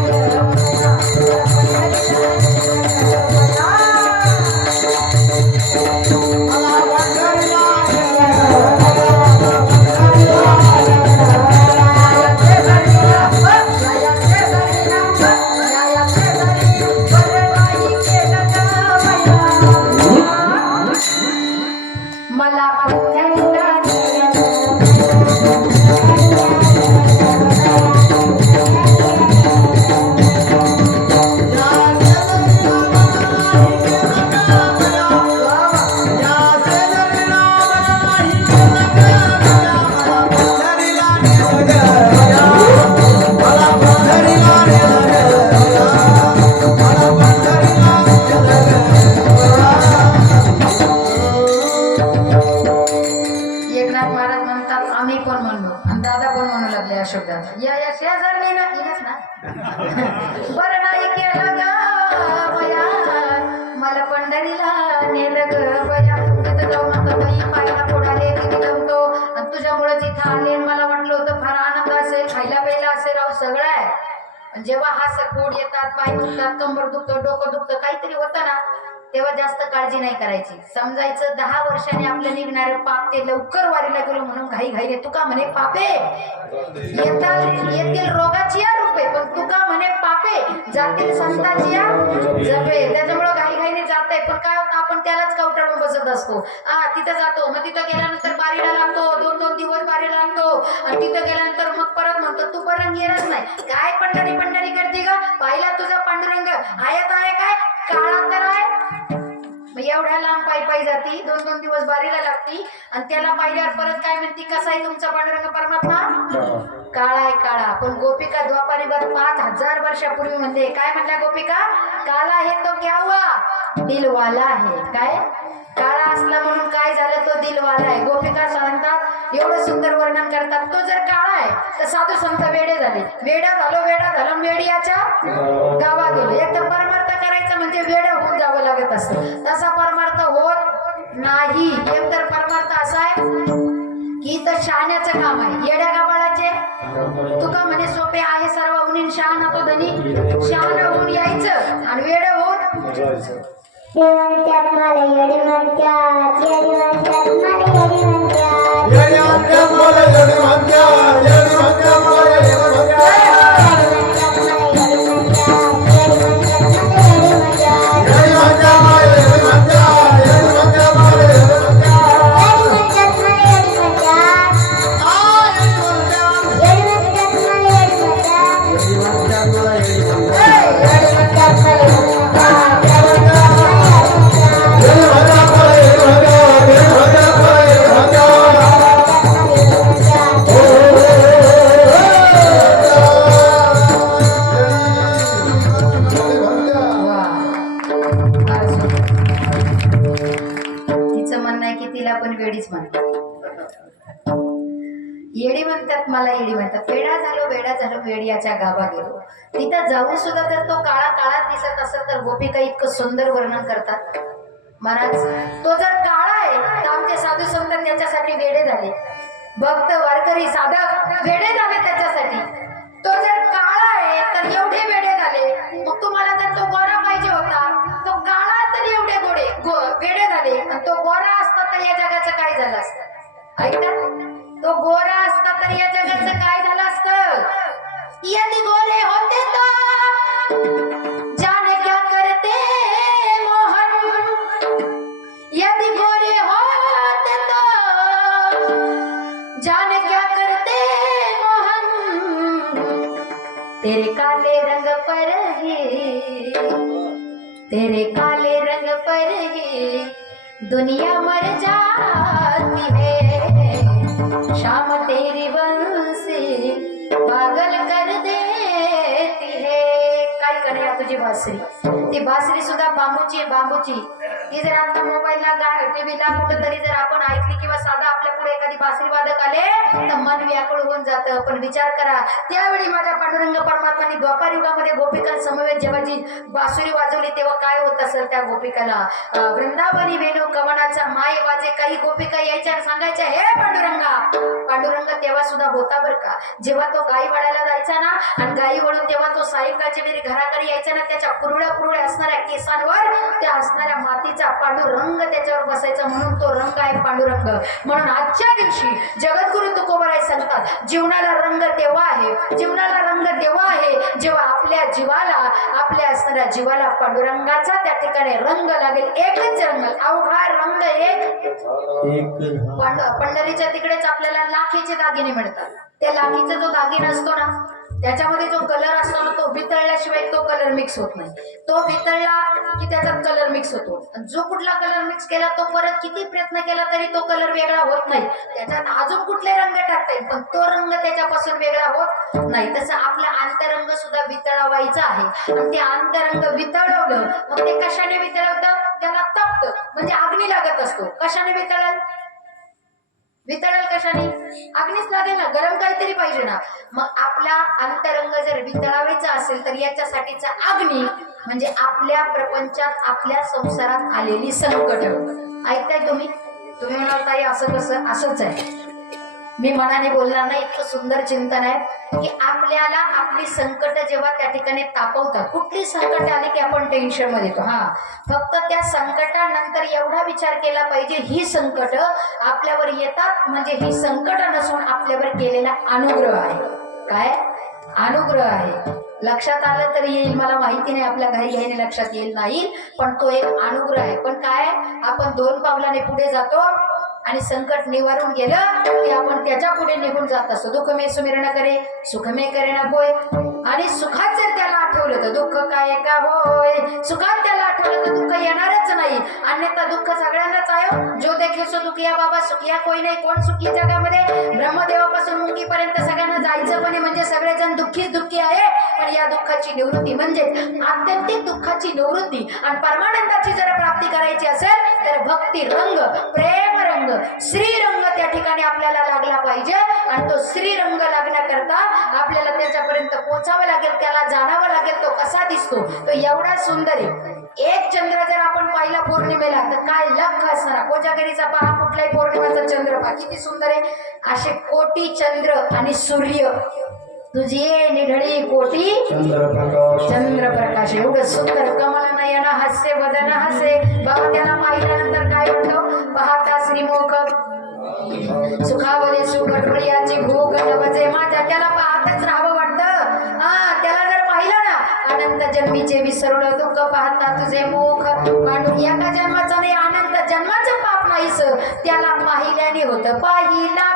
ग बरं नाही केलं ग बया मला पंढरीला नेलं ग बया. तिथं जाऊन आता बाई पायाला फोडाले, तिथे जमतो आणि तुझ्यामुळे तिथं आले. मला वाटलं होतं फार आनंद असेल, खायला प्यायला असेल, राव सगळं आहे. जेव्हा हा सपोड येतात, पाय दुखतात, कंबर दुखतं, डोकं दुखतं, काहीतरी होतं ना, तेव्हा जास्त काळजी नाही करायची. समजायचं 10 वर्षांनी आपलं निघणारं पाप ते लवकर वारीला गेलो म्हणून घाई घाईने तुका म्हणे पापे येतील रोगाची या रूपे, पण तुका म्हणे पापे जातील संताची या जपे. त्याच्यामुळे घाई घाईने जाते, पण काय होतं आपण त्यालाच कवटाळून बसत असतो. तिथं जातो, मग तिथं गेल्यानंतर बारीला लागतो, 2-2 दिवस बारीला लागतो आणि तिथं गेल्यानंतर मग परत म्हणतो तू परत येणार नाही. काय पंढरी पंढरी करते ग? पाहिला तुझा पांडुरंग आयत आहे काय? काळा तर आहे. मग एवढ्या लांब पायी पायी जाती, 2-2 दिवस बारीला लागती आणि त्याला पाहिल्यावर परत काय म्हणती, कसा आहे तुमचा पांडुरंग परमात्मा? काळा आहे काळा. पण गोपिका द्वापारीवर 5000 वर्षापूर्वी म्हणते, काय म्हणल्या गोपिका? काला है तो क्या हुआ? दिलवाला आहे. काय काळा असला म्हणून काय झालं? तो दिलवाला आहे. गोपिका सांगतात, एवढं सुंदर वर्णन करतात, तो जर काळा आहे तर साधू संत वेडे झाले. वेडा झालो मेडियाच्या गावात गेलो. एक तर परमार्थ करायचं म्हणजे वेडा होऊन जावं लागत असतं, तसा परमार्थ होत नाही. एक तर परमार्थ असा आहे की तर शहाण्याचं काम आहे. येड्या गावाळाचे तुका म्हणे सोपे आहे सर्व उनीन शहाणा तो धनी. शहाणा होऊन यायचं आणि वेड होऊन येडी म्हणतात, मला येडी म्हणतात. वेडा झालो वेडियाच्या गावा गेलो. तिथं जाऊन सुद्धा जर तो काळा काळा दिसत असेल तर गोपिका इतकं सुंदर वर्णन करतात. महाराज तो जर काळा आहे तर आमचे साधू संत त्याच्यासाठी वेडे झाले, भक्त वारकरी साधक वेडे झाले त्याच्यासाठी. तो जर काळा आहे तर एवढे वेडे झाले. मग तुम्हाला जर तो गोरा पाहिजे होता, तो काळा तर एवढे वेडे झाले, आणि तो गोरा असता तर या जगाचं काय झालं असतं? ऐकतात, तो गोरा असता तर या जगाचं काय झालं असतं? यदि गोरे होते तो जाने क्या करते मोहन, यदि गोरे होते तो जाने क्या करते मोहन, तेरे काले रंग पर ही, तेरे काले रंग पर ही दुनिया मर जाती है, शाम तेरी बंसी पागल कर देती है. काय करूया तुझी बासरी? ती बासरी सुद्धा बांबूची. ती जर आता मोबाईलला टीव्हीला कुठेतरी जर आपण ऐकली किंवा साधा आपल्या पुढे एखादी बासरी वादक आले तर मन व्याकुळ होऊन जातं. पण विचार करा, त्यावेळी माझ्या पांडुरंग परमात्माने द्वापार युगामध्ये गोपिकांसमवेत जेव्हा जी बासुरी वाजवली तेव्हा काय होत असेल त्या गोपिकाला? वृंदावनी वेणू कवनाचा माय वाजे. काही गोपिका यायच्या आणि सांगायच्या, हे पांडुरंग तेव्हा सुद्धा होता बरं का. जेव्हा तो गाई वळायला जायचा ना आणि गाई वळून तेव्हा तो सायंकाळच्या वेळी घराकडे यायचा ना, त्याच्या कुरळ्या असणाऱ्या केसांवर त्या असणाऱ्या मातीचा पांडुरंग त्याच्यावर बसायचा, म्हणून तो रंग आहे पांडुरंग. म्हणून आजच्या दिवशी जगद्गुरु तुकोबराय सांगतात, जीवनाला रंग तेव्हा आहे जेव्हा आपल्या असणाऱ्या जीवाला पांडुरंगाचा त्या ठिकाणी रंग लागेल. एकच रंग, अवघा रंग एक. पंढरीच्या तिकडेच आपल्याला लाखीचे दागिने मिळतात. त्या लाखीचा जो दागिना असतो ना, त्याच्यामध्ये जो कलर असतो ना, तो वितळल्याशिवाय तो कलर मिक्स होत नाही. तो वितळला की त्याच्यात कलर मिक्स होतो. जो कुठला कलर मिक्स केला तो परत किती प्रयत्न केला तरी तो कलर वेगळा होत नाही. त्याच्यात अजून कुठले रंग टाकता येईल पण तो रंग त्याच्यापासून वेगळा होत नाही. तसं आपला अंतरंग सुद्धा वितळवायचा आहे. आणि ते अंतरंग वितळवलं, मग ते कशाने वितळवतं? त्याला तप्त म्हणजे अग्नी लागत असतो. कशाने वितळल कशाने? अग्नीच लागेल ना, गरम काहीतरी पाहिजे ना. मग आपला अंतरंग जर वितळावायचा असेल तर याच्यासाठीचा अग्नी म्हणजे आपल्या प्रपंचात, आपल्या संसारात आलेली संकट. ऐकताय तुम्ही म्हणाल ताई असं कसं? असंच आहे. मी मनाने बोलणार नाही, इतकं सुंदर चिंतन आहे की आपल्याला आपली संकट जेव्हा त्या ठिकाणी तापवतात, कुठली संकट आली की आपण टेन्शन मध्ये येतो. फक्त त्या संकटानंतर एवढा विचार केला पाहिजे, ही संकट आपल्यावर येतात म्हणजे ही संकट नसून आपल्यावर केलेला अनुग्रह आहे. काय अनुग्रह आहे? लक्षात आलं तरी येईल, मला माहिती नाही, आपल्या घरी घ्यायने लक्षात येईल नाही, पण तो एक अनुग्रह आहे. पण काय, आपण 2 पावलाने पुढे जातो आणि संकट निवारून गेलं की आपण त्याच्या पुढे निघून जात असतो. दुःख मे सुमिरण करे सुख मे करे ना होय. आणि सुखात जर त्याला आठवलं तर दुःख काय का होय, सुखात त्याला आठवलं तर दुःख येणारच नाही. अन्यथा दुःख सगळ्यांनाच आहे हो. जो देखे सो दुखिया बाबा सुखिया कोई नाही. कोण सुखी जगामध्ये? ब्रह्मदेवापासून मुंगीपर्यंत सगळ्यांना जायचं पण म्हणजे सगळेजण दुःखीच दुःखी आहे. पण या दुःखाची निवृत्ती म्हणजे आत्यंतिक दुःखाची निवृत्ती आणि परमानंदाची जर प्राप्ती करायची असेल तर भक्ती रंग, प्रेम रंग, श्रीरंग त्या ठिकाणी आपल्याला लागला पाहिजे. आणि तो श्रीरंग लागण्याकरता आपल्याला त्याच्यापर्यंत पोचावं लागेल, त्याला जाणावं लागेल. तो कसा दिसतो? तो एवढा सुंदर आहे. एक चंद्र जर आपण पाहिला पौर्णिमेला तर काय लख असणार. कोजागरीचा पहा, कुठलाही पौर्णिमेचा चंद्र पहा, किती सुंदर आहे. असे कोटी चंद्र आणि सूर्य तुझी निढळी कोटी चंद्रप्रकाश. एवढं सुंदर कमल नयन हास्य वदन हसे. बाबा त्याला पाहिल्यानंतर काय म्हणतो? पाहता श्रीमुख सुखावले सुखडोळ्याची भूक नवजे माझ्या. त्याला पाहतच राहावं वाटतं. त्याला जर पाहिलं ना अनंत जन्मीचे विसरलं दुःख पाहता तुझे मुख. पांडू एका जन्माचं नाही, अनंत जन्माचं पाप नाहीस त्याला पाहिल्याने होतं. पाहिला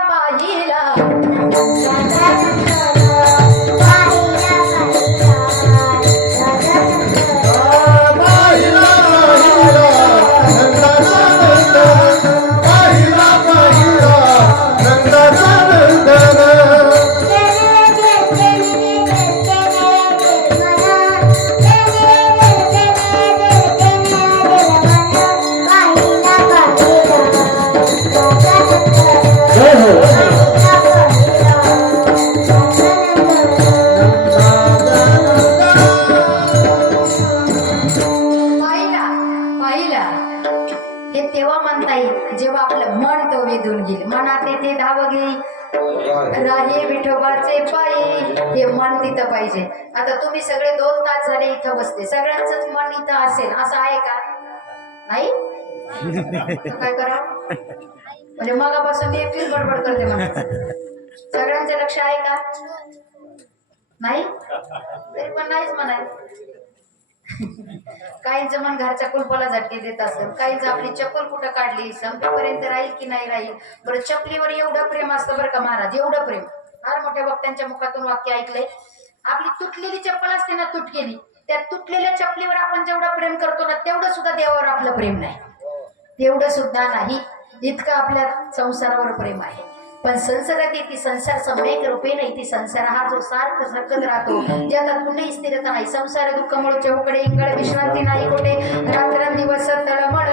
जेव्हा आपलं मन तो वेधून घेईल. मनात येते धावगे राही विठोबाचे पायी. हे मन तिथं पाहिजे. आता तुम्ही सगळे 2 तास झाले इथं बसते, सगळ्यांचंच मन इथं असेल असं आहे का? नाही. काय करा म्हणजे मगापासून एकटीच बडबड करते म्हणा. सगळ्यांचं लक्ष आहे का? नाही. तरी पण नाहीच म्हणाय. काहींचं मन घरच्या कुलपाला झटके देत असेल, काहींच आपली चप्पल कुठं काढली संपेपर्यंत राहील की नाही राहील. बरं चपलीवर एवढं प्रेम असतं बरं का महाराज, एवढं प्रेम. फार मोठ्या वक्त्यांच्या मुखातून वाक्य ऐकलंय. आपली तुटलेली चप्पल असते ना, तुटकेली, त्या तुटलेल्या चपलीवर आपण जेवढं प्रेम करतो ना तेवढं सुद्धा देवावर आपलं प्रेम नाही. तेवढं सुद्धा नाही इतकं आपल्या संसारावर प्रेम आहे. पण संसारात ती संसार सम्यक रूपे नाही. ती संसार हा जो सारखं सरकत राहतो, ज्यात कुठेही स्थिरता नाही. संसार दुःख मुळ चौकडे इंगळ विश्रांती नाही कुठे. रात्रंदिवस तळमळ.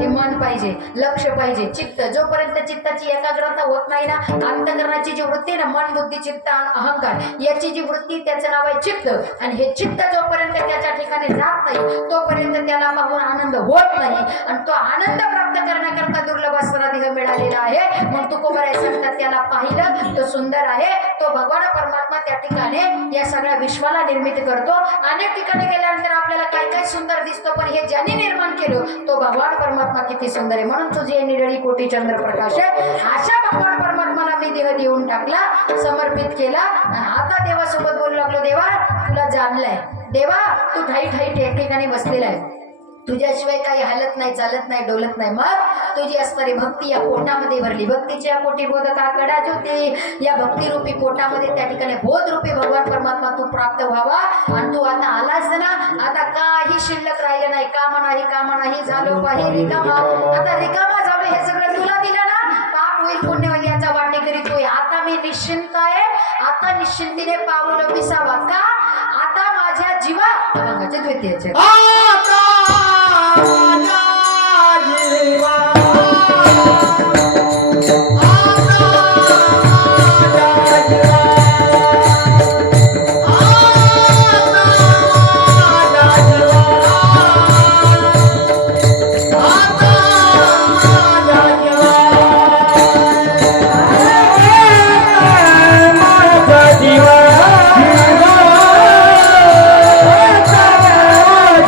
हे मन पाहिजे, लक्ष पाहिजे, चित्त. जोपर्यंत चित्ताची एकाग्रता होत नाही ना, अंतकरणाची जी वृत्ती ना, मन बुद्धी चित्त अहंकार याची जी वृत्ती, त्याचं नाव आहे चित्त. आणि हे चित्त जोपर्यंत त्याच्या ठिकाणी जात नाही तोपर्यंत त्याला पाहून आनंद होत नाही. आणि तो आनंद प्राप्त करण्याकरता दुर्लभ असणारा देह मिळालेला आहे. मग तुकोबराय सांगतात त्याला पाहिलं तो सुंदर आहे. तो भगवान परमात्मा त्या ठिकाणी या सगळ्या विश्वाला निर्मिती करतो. अनेक ठिकाणी गेल्यानंतर आपल्याला काय काय सुंदर दिसतो, पण हे ज्यांनी निर्माण केलं तो भगवान परमात्मा किती सुंदर आहे. म्हणून तुझी निडळी कोटी चंद्रप्रकाश आहे. अशा भगवान परमात्माला मी देह देऊन टाकला, समर्पित केला. आणि आता देवासोबत बोलू लागलो, देवा तुला जाणलंय. देवा तू ठाई ठाई ठिकाणी बसलेला आहे, तुझ्याशिवाय काही हालत नाही, चालत नाही, डोलत नाही. मग तुझी असणारी भक्ती या पोटामध्ये भरली. भक्तीच्या पोटी बोधका कडा ज्योती. या भक्तिरूपी पोटामध्ये त्या ठिकाणी बोधरूपी भगवान परमात्मा तू प्राप्त व्हावा. आणि तू आता आलास ना, आता काही शिल्लक राहिलं नाही. काम नाही झालो पाहि रिकामा. आता रिकामा झालो, हे सगळं तुला दिलं ना, पाप होईल पुण्य होईल याचा वाटेकरी तू. आता मी निश्चिंत आहे. आता निश्चिंतीने पाऊल विसावा का? आता माझ्या जीवा रंगाचे द्वितीयचे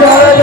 जय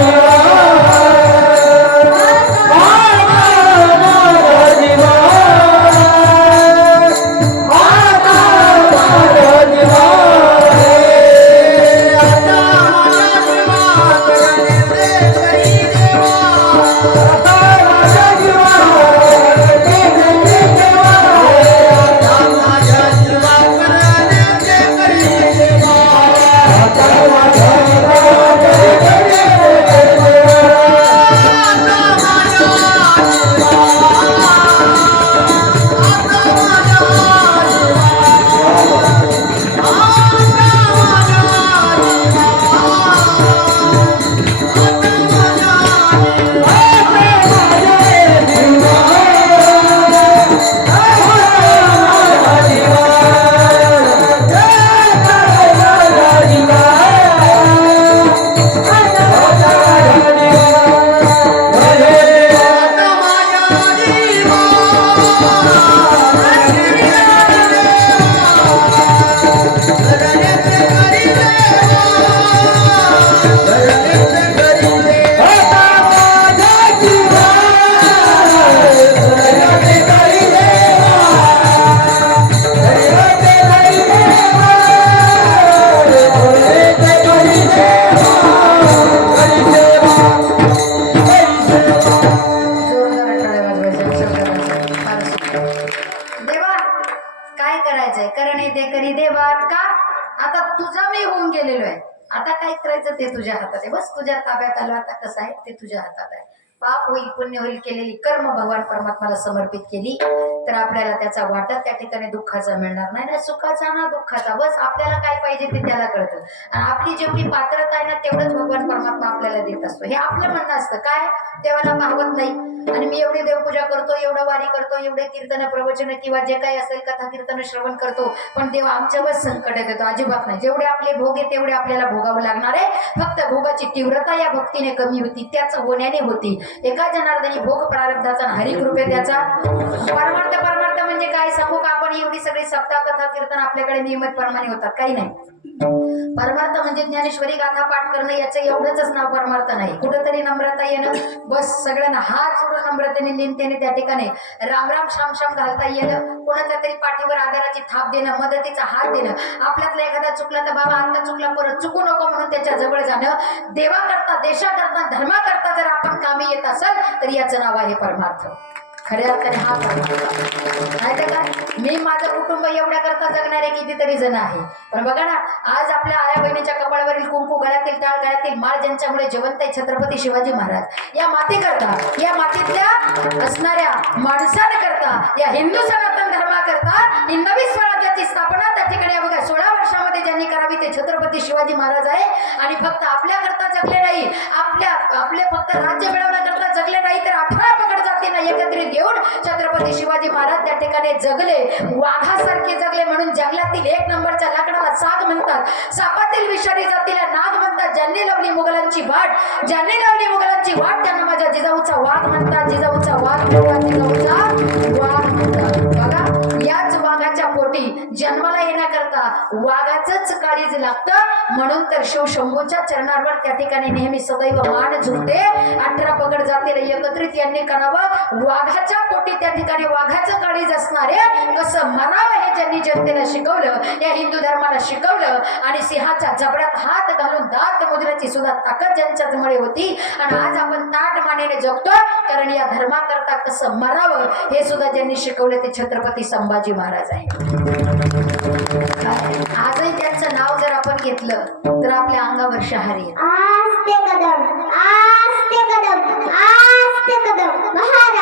देवा का आता तुझा मी होऊन गेलेलो आहे. आता काय करायचं ते तुझ्या हातात आहे. बस तुझ्या ताब्यात आलं. आता कसं आहे ते तुझ्या हातात आहे. पाप होईल पुण्य होईल केलेली कर्म भगवान परमात्माला समर्पित केली तर आपल्याला त्याचा वाटा त्या ठिकाणी दुःखाचा मिळणार नाही ना सुखाचा ना दुःखाचा. बस आपल्याला काय पाहिजे ते त्याला कळतं आणि आपली जेवढी पात्रता आहे ना तेवढंच भगवान परमात्मा आपल्याला देत असतो. हे आपलं म्हणणं असतं काय देवाला पाहवत नाही आणि मी एवढी देवपूजा करतो एवढं वारी करतो एवढे कीर्तन प्रवचन किंवा जे काही असेल कथा कीर्तन श्रवण करतो पण देव आमच्यावर संकट येतो. अजिबात नाही. जेवढे आपले भोग आहे तेवढे आपल्याला भोगावं लागणार आहे. फक्त भोगाची तीव्रता या भक्तीने कमी होती त्याच होण्याने होती. एका जनार्दनी भोग प्रारब्धाचा हरिकृपे त्याचा परमार्थ म्हणजे काय सांगू का आपण एवढी सगळी सप्ताह कथा कीर्तन आपल्याकडे नियमित प्रमाणे होतात काही नाही. परमार्थ म्हणजे ज्ञानेश्वरी गाथा पाठ करणं याचं एवढंच नाव परमार्थ नाही. कुठंतरी नम्रता येणं बस सगळ्यांना हात जोडून नम्रतेने निमतेने त्या ठिकाणी राम राम श्याम श्याम घालता येणं कोणाच्या तरी पाठीवर आधाराची थाप देणं मदतीचा हात देणं आपल्यातला एखादा चुकला तर बाबा आता चुकला परत चुकू नको म्हणून त्याच्या जवळ जाणं देवाकरता देशाकरता धर्माकरता जर आपण कामी येत असेल तर याचं नाव आहे परमार्थ. खऱ्या अर्थाने हा परमार्थ नाही तर काय मी माझं कुटुंब एवढ्या करता जगणारे कितीतरी जण आहे पण बघा ना आज आपल्या आया बहिणीच्या कपाळावरील कुंकू गळ्यातील टाळ गळ्यातील माळ ज्यांच्यामुळे जिवंत आहे छत्रपती शिवाजी महाराज या मातेकरता या मातीतल्या असणाऱ्या माणसांकरता या हिंदू सनातन धर्माकरता ही नवी स्वराज्याची स्थापना त्या ठिकाणी बघा 16 वर्षामध्ये ज्यांनी करावी ते छत्रपती शिवाजी महाराज आहे. आणि फक्त आपल्याकरता जगले नाही आपले फक्त राज्य मिळवण्याकरता जगले नाही तर 18 पकड जातींना एकत्रित घेऊन छत्रपती शिवाजी महाराज त्या ठिकाणी जगले वाघासारखे जगले म्हणून जंगलातील 1 नंबरच्या लाकडाला साग म्हणतात सापातील विषारी जातीला नाग म्हणतात. ज्यांनी लावली मुघलांची वाट त्यांना माझ्या जिजाऊचा वाघ म्हणतात जिजाऊचा वाघ म्हणतात. बघा याच वाघाच्या पोटी जन्माला येण्याकरता वाघाचंच काळीज लागतं म्हणून तर शिवशंभूच्या चरणांवर त्या ठिकाणी नेहमी सदैव मान झुकते. 18 पकड जातीला एकत्रित यांनी करावं वाघाच्या पोटी त्या ठिकाणी वाघाचं काळीज असणारे कसं मरावं हे ज्यांनी जनतेला शिकवलं या हिंदू धर्माला शिकवलं आणि सिंहाच्या जबड्यात हात घालून दात मुद्रेची सुद्धा ताकद ज्यांच्यामुळे होती आणि आज आपण ताट मानेने जगतो कारण या धर्माकरता कसं मरावं हे सुद्धा ज्यांनी शिकवलं ते छत्रपती संभाजी महाराज आहे. आजही त्यांचं नाव जर आपण घेतलं तर आपल्या अंगावर शहारी येते. आस्ते कदम महाराज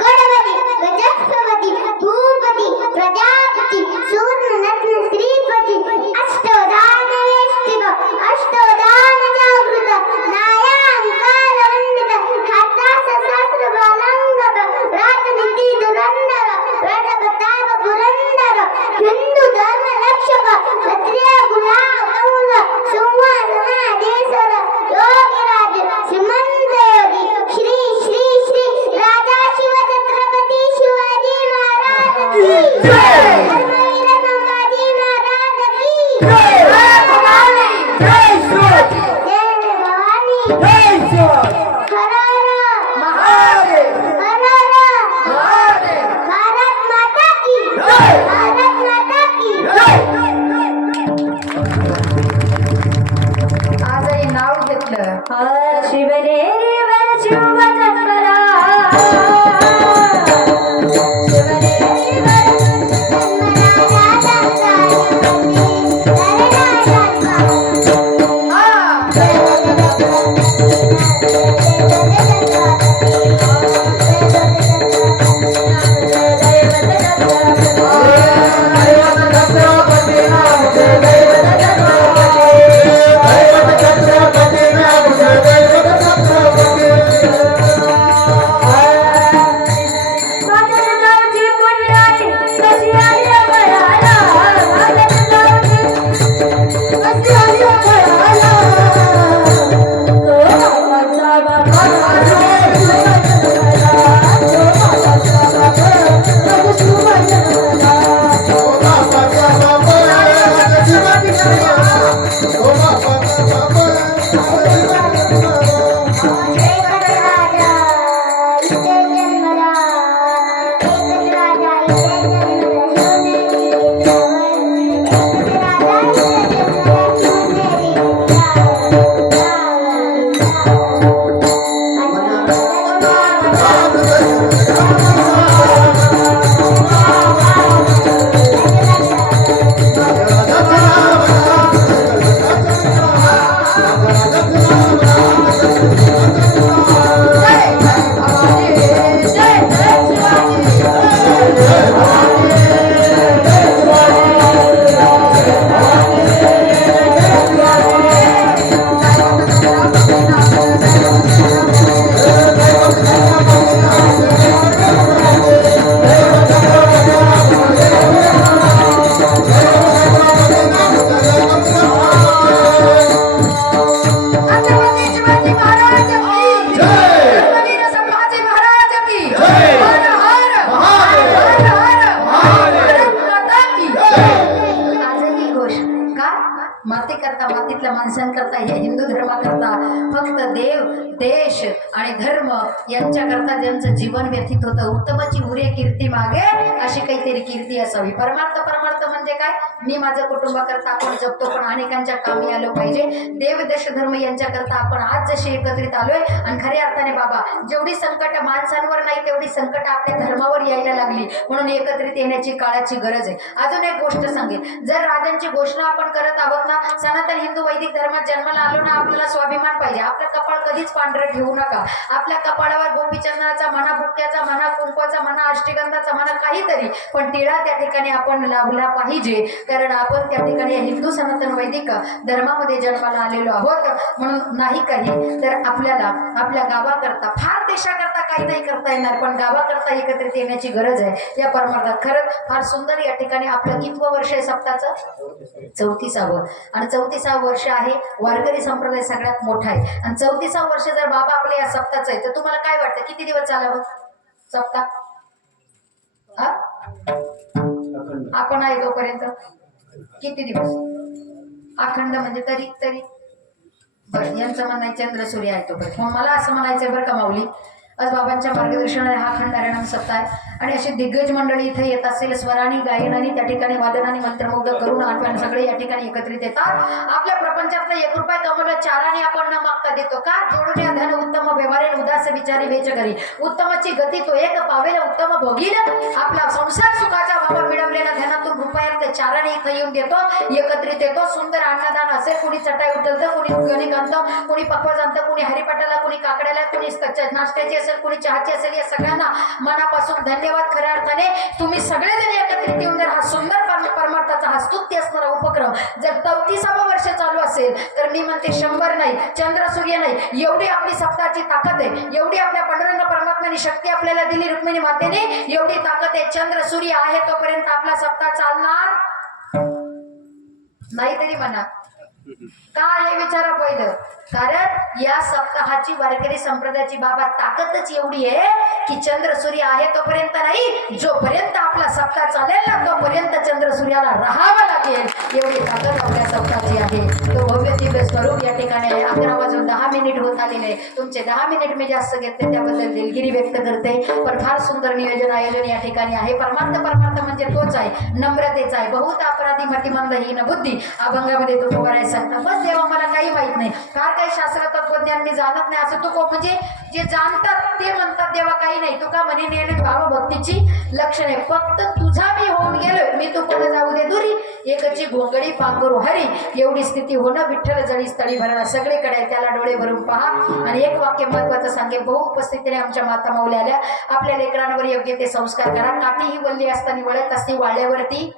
गणपती गजपती भूपती प्रजापती सूर्य रत्न श्रीपती अष्टदान वेष्टित अष्टदान जागृत नायांकार वंदित हातास सहस्र बालंगत राजनीती धुरंधर राजप्रताप पुरंदर हिंदू धर्म रक्षक क्षत्रिय गुलाम कौल सिंहासनाधीश्वर योगीराज श्रीमंत योगी श्री श्री श्री राजा शिवछत्रपती शिवाजी महाराज की जय. धर्मवीर संभाजी महाराज की जय. जय भवानी जय शिवाजी जय भवानी जय शिवाजी हर हर महादेव हर हर महादेव भारत माता की जय. भारत माता की जय. आजही नाव घेतलं शिवनेरीवर शिव जन्मला Thank you. माती करता, मातीतल्या माणसांकरता, हे हिंदू धर्माकरता फक्त देव, देश आणि धर्म यांच्याकरता ज्यांचं जीवन व्यतीत होतं, उत्तमाची उरे कीर्ती मागे अशी काहीतरी कीर्ती असावी. परमार्थ म्हणजे काय? मी माझं कुटुंबाकरता आपण जगतो, पण अनेकांच्या कामी आलो पाहिजे. देव, देश, धर्म यांच्याकरता आपण आज जशी एकत्रित आलोय, आणि खऱ्या अर्थाने बाबा जेवढी संकट माणसांवर नाही तेवढी संकट आपल्या धर्मावर यायला लागली, म्हणून एकत्रित येण्याची काळाची गरज आहे. अजून एक गोष्ट सांगेल, जर राजांची घोषणा आपण करत आहोत ना, सनातन हिंदू वैदिक धर्मात जन्माला आलो ना, आपल्याला स्वाभिमान पाहिजे. आपलं कपाळ कधीच पांढरं ठेवू नका. आपल्या कपाळावर गोपीचंदनाचा म्हणा, बुक्क्याचा म्हणा, कुंकवाचा म्हणा, अष्टगंधाचा म्हणा, काहीतरी पण टिळा त्या ठिकाणी आपण लावला पाहिजे, कारण आपण त्या ठिकाणी हिंदू सनातन वैदिक धर्मामध्ये जन्माला आलेलो आहोत. म्हणून नाही काही तर आपल्याला आपल्या गावाकरता, फार देशाकरता काही नाही करता येणार, पण गावाकरता एकत्रित येण्याची गरज आहे या परमार्थात. खरंच फार सुंदर या ठिकाणी आपलं कितवं वर्ष आहे सप्ताचं? 34वं. आणि 34वं वर्ष आहे. वारकरी संप्रदाय सगळ्यात मोठा आहे, आणि 34वं वर्ष जर बाबा आपल्या या सप्ताचं आहे, तर तुम्हाला काय वाटतं किती दिवस चालावं सप्ताह? आपण आहे तोपर्यंत किती दिवस अखंड, म्हणजे तरी तरी बरं, यांचं म्हणायचं चंद्र सूर्य आहे तोपर्यंत. मग मला असं म्हणायचं बरं का माऊली, आज बाबांच्या मार्गदर्शनाने हा अखंड हरिनाम सप्ताह आहे, आणि अशी दिग्गज मंडळी इथे येत असेल, स्वरानी, गायनानी, त्या ठिकाणी वादनाने मंत्रमुग्ध करून आपण सगळे या ठिकाणी एकत्रित येतात. आपल्या प्रपंचातला 1 रुपया कमवलं चाराने आपण न मागता देतो का? जोडून या धन उत्तम व्यवहारे उदास विचारी वेच करी, उत्तमाची गती तो एक पावेल उत्तम भोगील, आपला संसार सुखाचा बाबा मिळवलेला धनातून रुपयात चाराने इथं येऊन देतो, एकत्रित येतो. सुंदर अन्नदान असेल, कुणी चटाई उचलतं, कुणी गणिक आणतं, कुणी पक्वाज आणतं, कुणी हरिपाटाला, कुणी काकड्याला, कुणी नाश्त्याची असेल, कुणी चहाची असेल. या सगळ्यांना मनापासून धन्यवाद. खऱ्या अर्थाने तुम्ही सगळेजण एकत्रित येऊन जर हा सुंदर परमार्थाचा हा स्तुत्य असणारा उपक्रम जर 34वं वर्ष चालू असेल, तर मी म्हणते 100 नाही, चंद्र सूर्य नाही, एवढी आपली सप्ताहाची ताकद आहे, एवढी आपल्या पांडुरंग परमात्म्याने शक्ती आपल्याला दिली, रुक्मिणी मातेने एवढी ताकद आहे. चंद्र सूर्य आहे तोपर्यंत आपला सप्ताह चालणार नाही. तरी म्हणा का हे विचारा पहिलं, कारण या सप्ताहाची वारकरी संप्रदायाची बाबा ताकदच एवढी आहे की चंद्र सूर्य आहे तोपर्यंत नाही, जोपर्यंत आपला सप्ताह चालेल ना तोपर्यंत चंद्र सूर्याला राहावं लागेल, एवढी ताकद आपल्या सप्ताहाची आहे. तो भव्य दिव्य स्वरूप या ठिकाणी 11 वाजून 10 मिनिट होत आलेले. तुमचे 10 मिनिट मी जास्त घेतले त्याबद्दल दिलगिरी व्यक्त करते, पण फार सुंदर नियोजन आयोजन या ठिकाणी आहे. परमार्थ म्हणजे तोच आहे, नम्रतेचा आहे. बहुत अपराधी मतिमंद हीन बुद्धी अभंगामध्ये तो करायचा सांगता. बस देवा मला काही माहित नाही, फार काही शास्त्र तत्वज्ञान मी जाणत नाही असं तू म्हणजे जे जाणतात ते म्हणतात देवा काही नाही. तुका म्हणे नेणे भावभक्तीची लक्षणे, फक्त तुझा मी होऊन गेलोय, मी तू कोण जाऊ दे दुरी, एकची घोंगडी पांघरू हरी, एवढी स्थिती होणं विठ्ठल जळी स्थळी भरणं सगळीकडे, त्याला डोळे भरून पहा. आणि एक वाक्य महत्वाचं सांगेल, बहु उपस्थितीने आमच्या माता माऊल्या आल्या, आपल्या लेकरांवर योग्य ते संस्कार करा. काठी ही वल्ली असताना वळत असते, वाळल्यावरती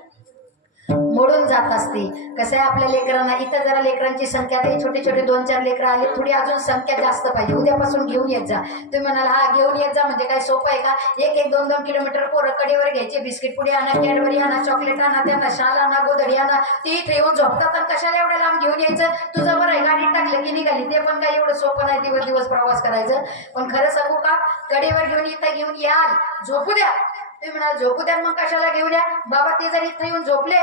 मोडून जात असते. कसं आहे आपल्या लेकरांना, इथं जरा लेकरांची संख्या ते छोटे छोटे 2-4 लेकरं आले, थोडी अजून संख्या जास्त पाहिजे, उद्यापासून घेऊन येत जा. तुम्ही म्हणाल हा घेऊन येत जा म्हणजे काय सोपं आहे का? 1-2 किलोमीटर पोरं कडेवर घ्यायचे, बिस्किट पुढे आणा, कॅडबरी आणा, चॉकलेट आणा, त्यांना शाल आणा, गोधडी आणा, ती इथे येऊन झोपतात. आणि कशाला एवढ्या लांब घेऊन यायचं? तुझं बरं आहे गाडीत टाकलं की निघाली, ते पण काय एवढं सोपं नाही दिवस प्रवास करायचं. पण खरं सांगू का, कडेवर घेऊन याल, झोपू द्या. तुम्ही म्हणाल झोपू द्या, मग कशाला घेऊन या? बाबा ते जर इथं येऊन झोपले,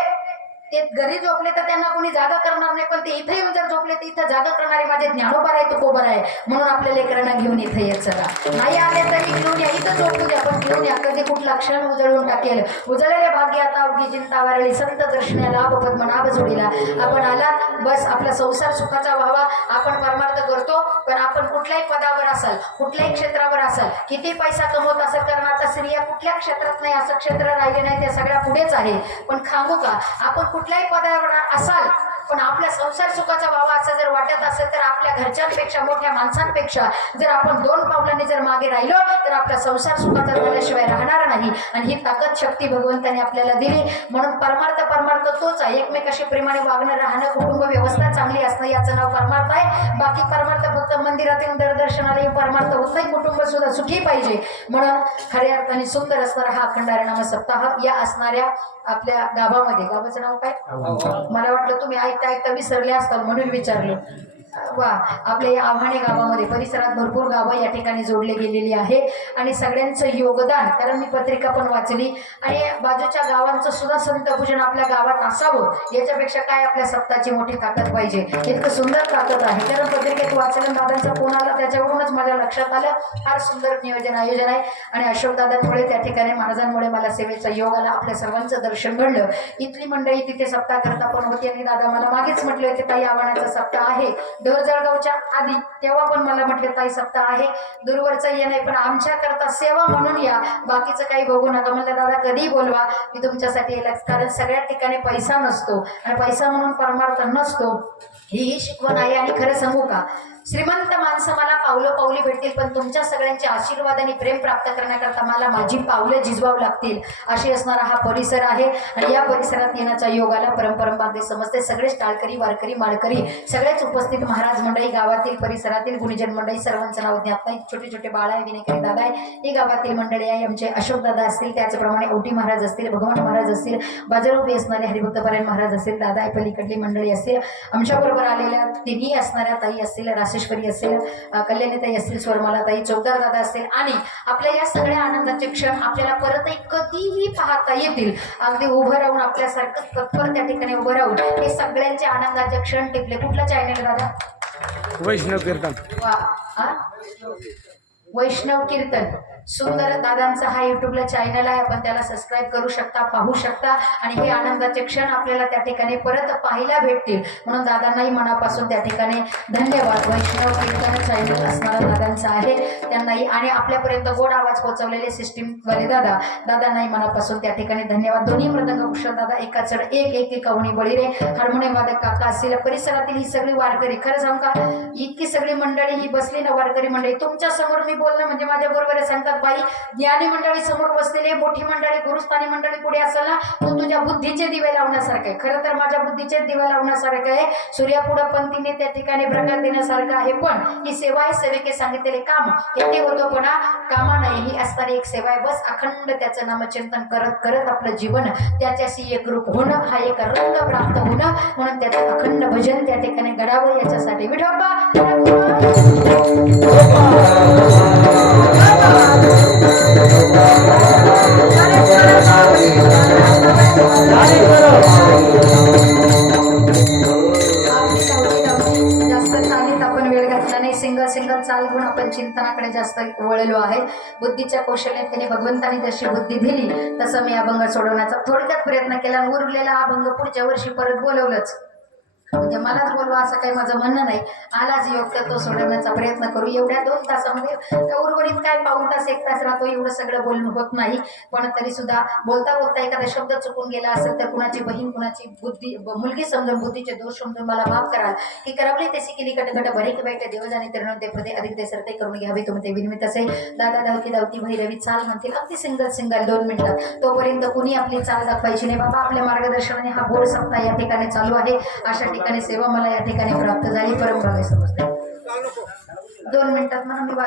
ते घरी झोपले तर त्यांना कोणी जागा करणार नाही, पण ते इथे येऊन जर झोपले तर इथं जागा करणारे माझे ज्ञानोबा आहे तो कोबर आहे. म्हणून आपल्या लेकरांना घेऊन इथे येत चला, नाही आले तरी घेऊन या, इथं झोपू द्या पण घेऊन या. कधी कुठला क्षण उजळून टाकेल, उजळलेले भाग्य आता अवघी चिंता वारळी, संत दर्शनाला लाभ पद्मनाभ जोडीला. आपण आलात, बस आपला संसार सुखाचा व्हावा. आपण परमार्थ करतो, पण आपण कुठल्याही पदावर असाल, कुठल्याही क्षेत्रावर असाल, किती पैसा कमवत असेल, कारण आता स्त्रिया कुठल्या क्षेत्रात नाही असं क्षेत्र राहिले नाही, त्या सगळ्या पुढेच आहे. पण सांगू का, आपण कुठल्याही पदावर असाल पण आपल्या संसार सुखाचा व्हावा असं जर वाटत असेल, तर आपल्या घरच्यांपेक्षा, मोठ्या माणसांपेक्षा जर आपण 2 पावलांनी जर मागे राहिलो तर आपला संसार सुखाचा झाल्याशिवाय राहणार नाही. आणि ही ताकद शक्ती भगवंताने आपल्याला दिली. म्हणून परमार्थ तोच आहे, एकमेकाशी प्रेमाने वागणं, राहणं, कुटुंब व्यवस्था चांगली असणं, याचं नाव परमार्थ आहे. बाकी परमार्थ फक्त मंदिरात येऊन दर्शनाला परमार्थ होत नाही, कुटुंब सुद्धा सुखी पाहिजे. म्हणून खऱ्या अर्थाने सुंदर असणारा हा अखंड हरिनाम सप्ताह या असणाऱ्या आपल्या गावामध्ये, गावाचं नाव काय? मला वाटलं तुम्ही ऐकता विसरले असताल म्हणून विचारलं. वा आपल्या या आव्हाणे गावामध्ये परिसरात भरपूर गावं या ठिकाणी जोडले गेलेली आहे आणि सगळ्यांचं योगदान, कारण मी पत्रिका पण वाचली आणि बाजूच्या गावांचं सुद्धा संतपूजन आपल्या गावात असावं याच्यापेक्षा काय आपल्या सप्ताची मोठी ताकद पाहिजे. इतकं सुंदर ताकद आहे. कारण पत्रिकेत वाचलं दादांचा फोन आला त्याच्यावरूनच माझ्या लक्षात आलं फार सुंदर नियोजन आयोजन आहे आणि अशोकदादांमुळे त्या ठिकाणी महाराजांमुळे मला सेवेचा योग आला. आपल्या सर्वांचं दर्शन घडलं. इथली मंडळी तिथे सप्ताह करता पण होती आणि दादा मला मागेच म्हटले होते ताई आव्हानाचा सप्ताह आहे. जळगावच्या आधी तेव्हा पण मला म्हटले ताई सप्ताह आहे, दूरवरचा ये नाही पण आमच्या करता सेवा म्हणून या, बाकीचं काही बघू नका. म्हणलं दादा कधी बोलवा मी तुमच्यासाठी येईल, कारण सगळ्या ठिकाणी पैसा नसतो आणि पैसा म्हणून परमार्थ नसतो ही शिकवण आहे. आणि खरं सांगू का, श्रीमंत माणसं मला पावलं पावली भेटतील पण तुमच्या सगळ्यांचे आशीर्वाद आणि प्रेम प्राप्त करण्याकरता मला माझी पावलं झिजवावं लागतील अशी असणारा हा परिसर आहे. आणि या परिसरात येण्याचा योग आला. परंपरामध्ये समजते सगळेच टाळकरी वारकरी माळकरी सगळेच उपस्थित महाराज मंडळी गावातील परिसरातील गुणीजन मंडळी सर्वांचं नाव ज्ञात नाही. छोटे छोटे बाळ आहे, विनेकरी दादा आहे, ही गावातील मंडळी आहे. आमचे अशोक दादा असतील, त्याचप्रमाणे ओटी महाराज असतील, भगवान महाराज असतील, बाजारोबी असणारे हरिभक्तपरायण महाराज असतील, दादा आहे पलीकडली मंडळी असतील, आमच्याबरोबर आलेल्या तिन्ही असणाऱ्या ताई असतील, रासेश्वरी असेल, कल्याणीताई असतील, स्वरमालाताई, चौकदार दादा असतील आणि आपल्या या सगळ्या आनंदाचे क्षण आपल्याला परतही कधीही पाहता येतील. अगदी उभं राहून आपल्यासारखं तत्पर त्या ठिकाणी उभं राहून हे सगळ्यांचे आनंदाचे क्षण टिपले. कुठला चॅनल दादा? वैष्णव कीर्तन. वा वैष्णव कीर्तन. सुंदर दादांचा हा युट्यूबला चॅनल आहे, आपण त्याला सबस्क्राईब करू शकता, पाहू शकता आणि हे आनंदाचे क्षण आपल्याला त्या ठिकाणी परत पाहायला भेटतील. म्हणून दादांनाही मनापासून त्या ठिकाणी धन्यवाद. वैष्णव कीर्तन चॅनल असणारा दादांचा आहे, त्यांनाही आणि आपल्यापर्यंत गोड आवाज पोहोचवलेले सिस्टीमवाले दादांनाही मनापासून त्या ठिकाणी धन्यवाद. दोन्ही मृदंग कुशल दादा एका चढ एक कवणी बळीरे, हार्मोनियम वादक काका असतील, परिसरातील ही सगळी वारकरी. खरं सांगू का, इतकी सगळी मंडळी ही बसली ना वारकरी मंडळी, तुमच्या समोर मी बोलणं म्हणजे माझ्या बरोबर सांगतात बाई ज्ञानी मंडळी समोर बसलेले, मोठी मंडळी गुरुस्थानी मंडळी पुढे असेल ना तो तुझ्या बुद्धीचे दिवे लावण्यासारखं आहे. खरं तर माझ्या बुद्धीचे दिवे लावण्यासारखं आहे. सूर्यापुढं पंथीने त्या ठिकाणी प्रकाश देण्यासारखं आहे. पण ही सेवा आहे, सेवेके सांगितलेले काम येते होतो पण कामा नाही, ही असणारी एक सेवा आहे. बस अखंड त्याचं नामचिंतन करत करत आपलं जीवन त्याच्याशी एकरूप होणं, हा एक रंग प्राप्त होणं, म्हणून त्याचं अखंड भजन त्या ठिकाणी घडावं याच्यासाठी विठोबा जास्त चालीत आपण वेळ घातला नाही. सिंगल चाल घेऊन आपण चिंतनाकडे जास्त वळलो आहे. बुद्धीच्या कौशल्यात त्याने भगवंताने जशी बुद्धी दिली तसं मी अभंग सोडवण्याचा थोडक्यात प्रयत्न केला. उरलेला अभंग पुढच्या वर्षी परत बोलवलंच, म्हणजे मलाच बोलवा असं काही माझं म्हणणं नाही. आलाच योग्य तो सोडवण्याचा प्रयत्न करू. एवढ्या 2 तासामध्ये उर्वरित काय पाऊण तास 1 तास राहतो, एवढं सगळं बोलणं होत नाही. पण तरी सुद्धा बोलता बोलता एखादा शब्द चुकून गेला असेल तर कुणाची बहीण कुणाची बुद्धी मुलगी समजून बुद्धीचे दोष समजून मला माफ कराल. की करावले तेसी केली कटगट बरे की वाईट देवजाने तिरण ते प्रति अधिक ते सरते करून घ्यावे तुम्ही ते विनिमित असे. दादा धावती धावती भैरवी चाल म्हणतील अगदी सिंगल 2 मिनिटात. तोपर्यंत कुणी आपली चाल दाखवायची नाही. बाबा आपल्या मार्गदर्शनाने हा बोर्ड सप्ताह या ठिकाणी चालू आहे. अशा ठिकाणी सेवा मला या ठिकाणी प्राप्त झाली. परम भागे समजते 2 मिनिटात म्हणून मी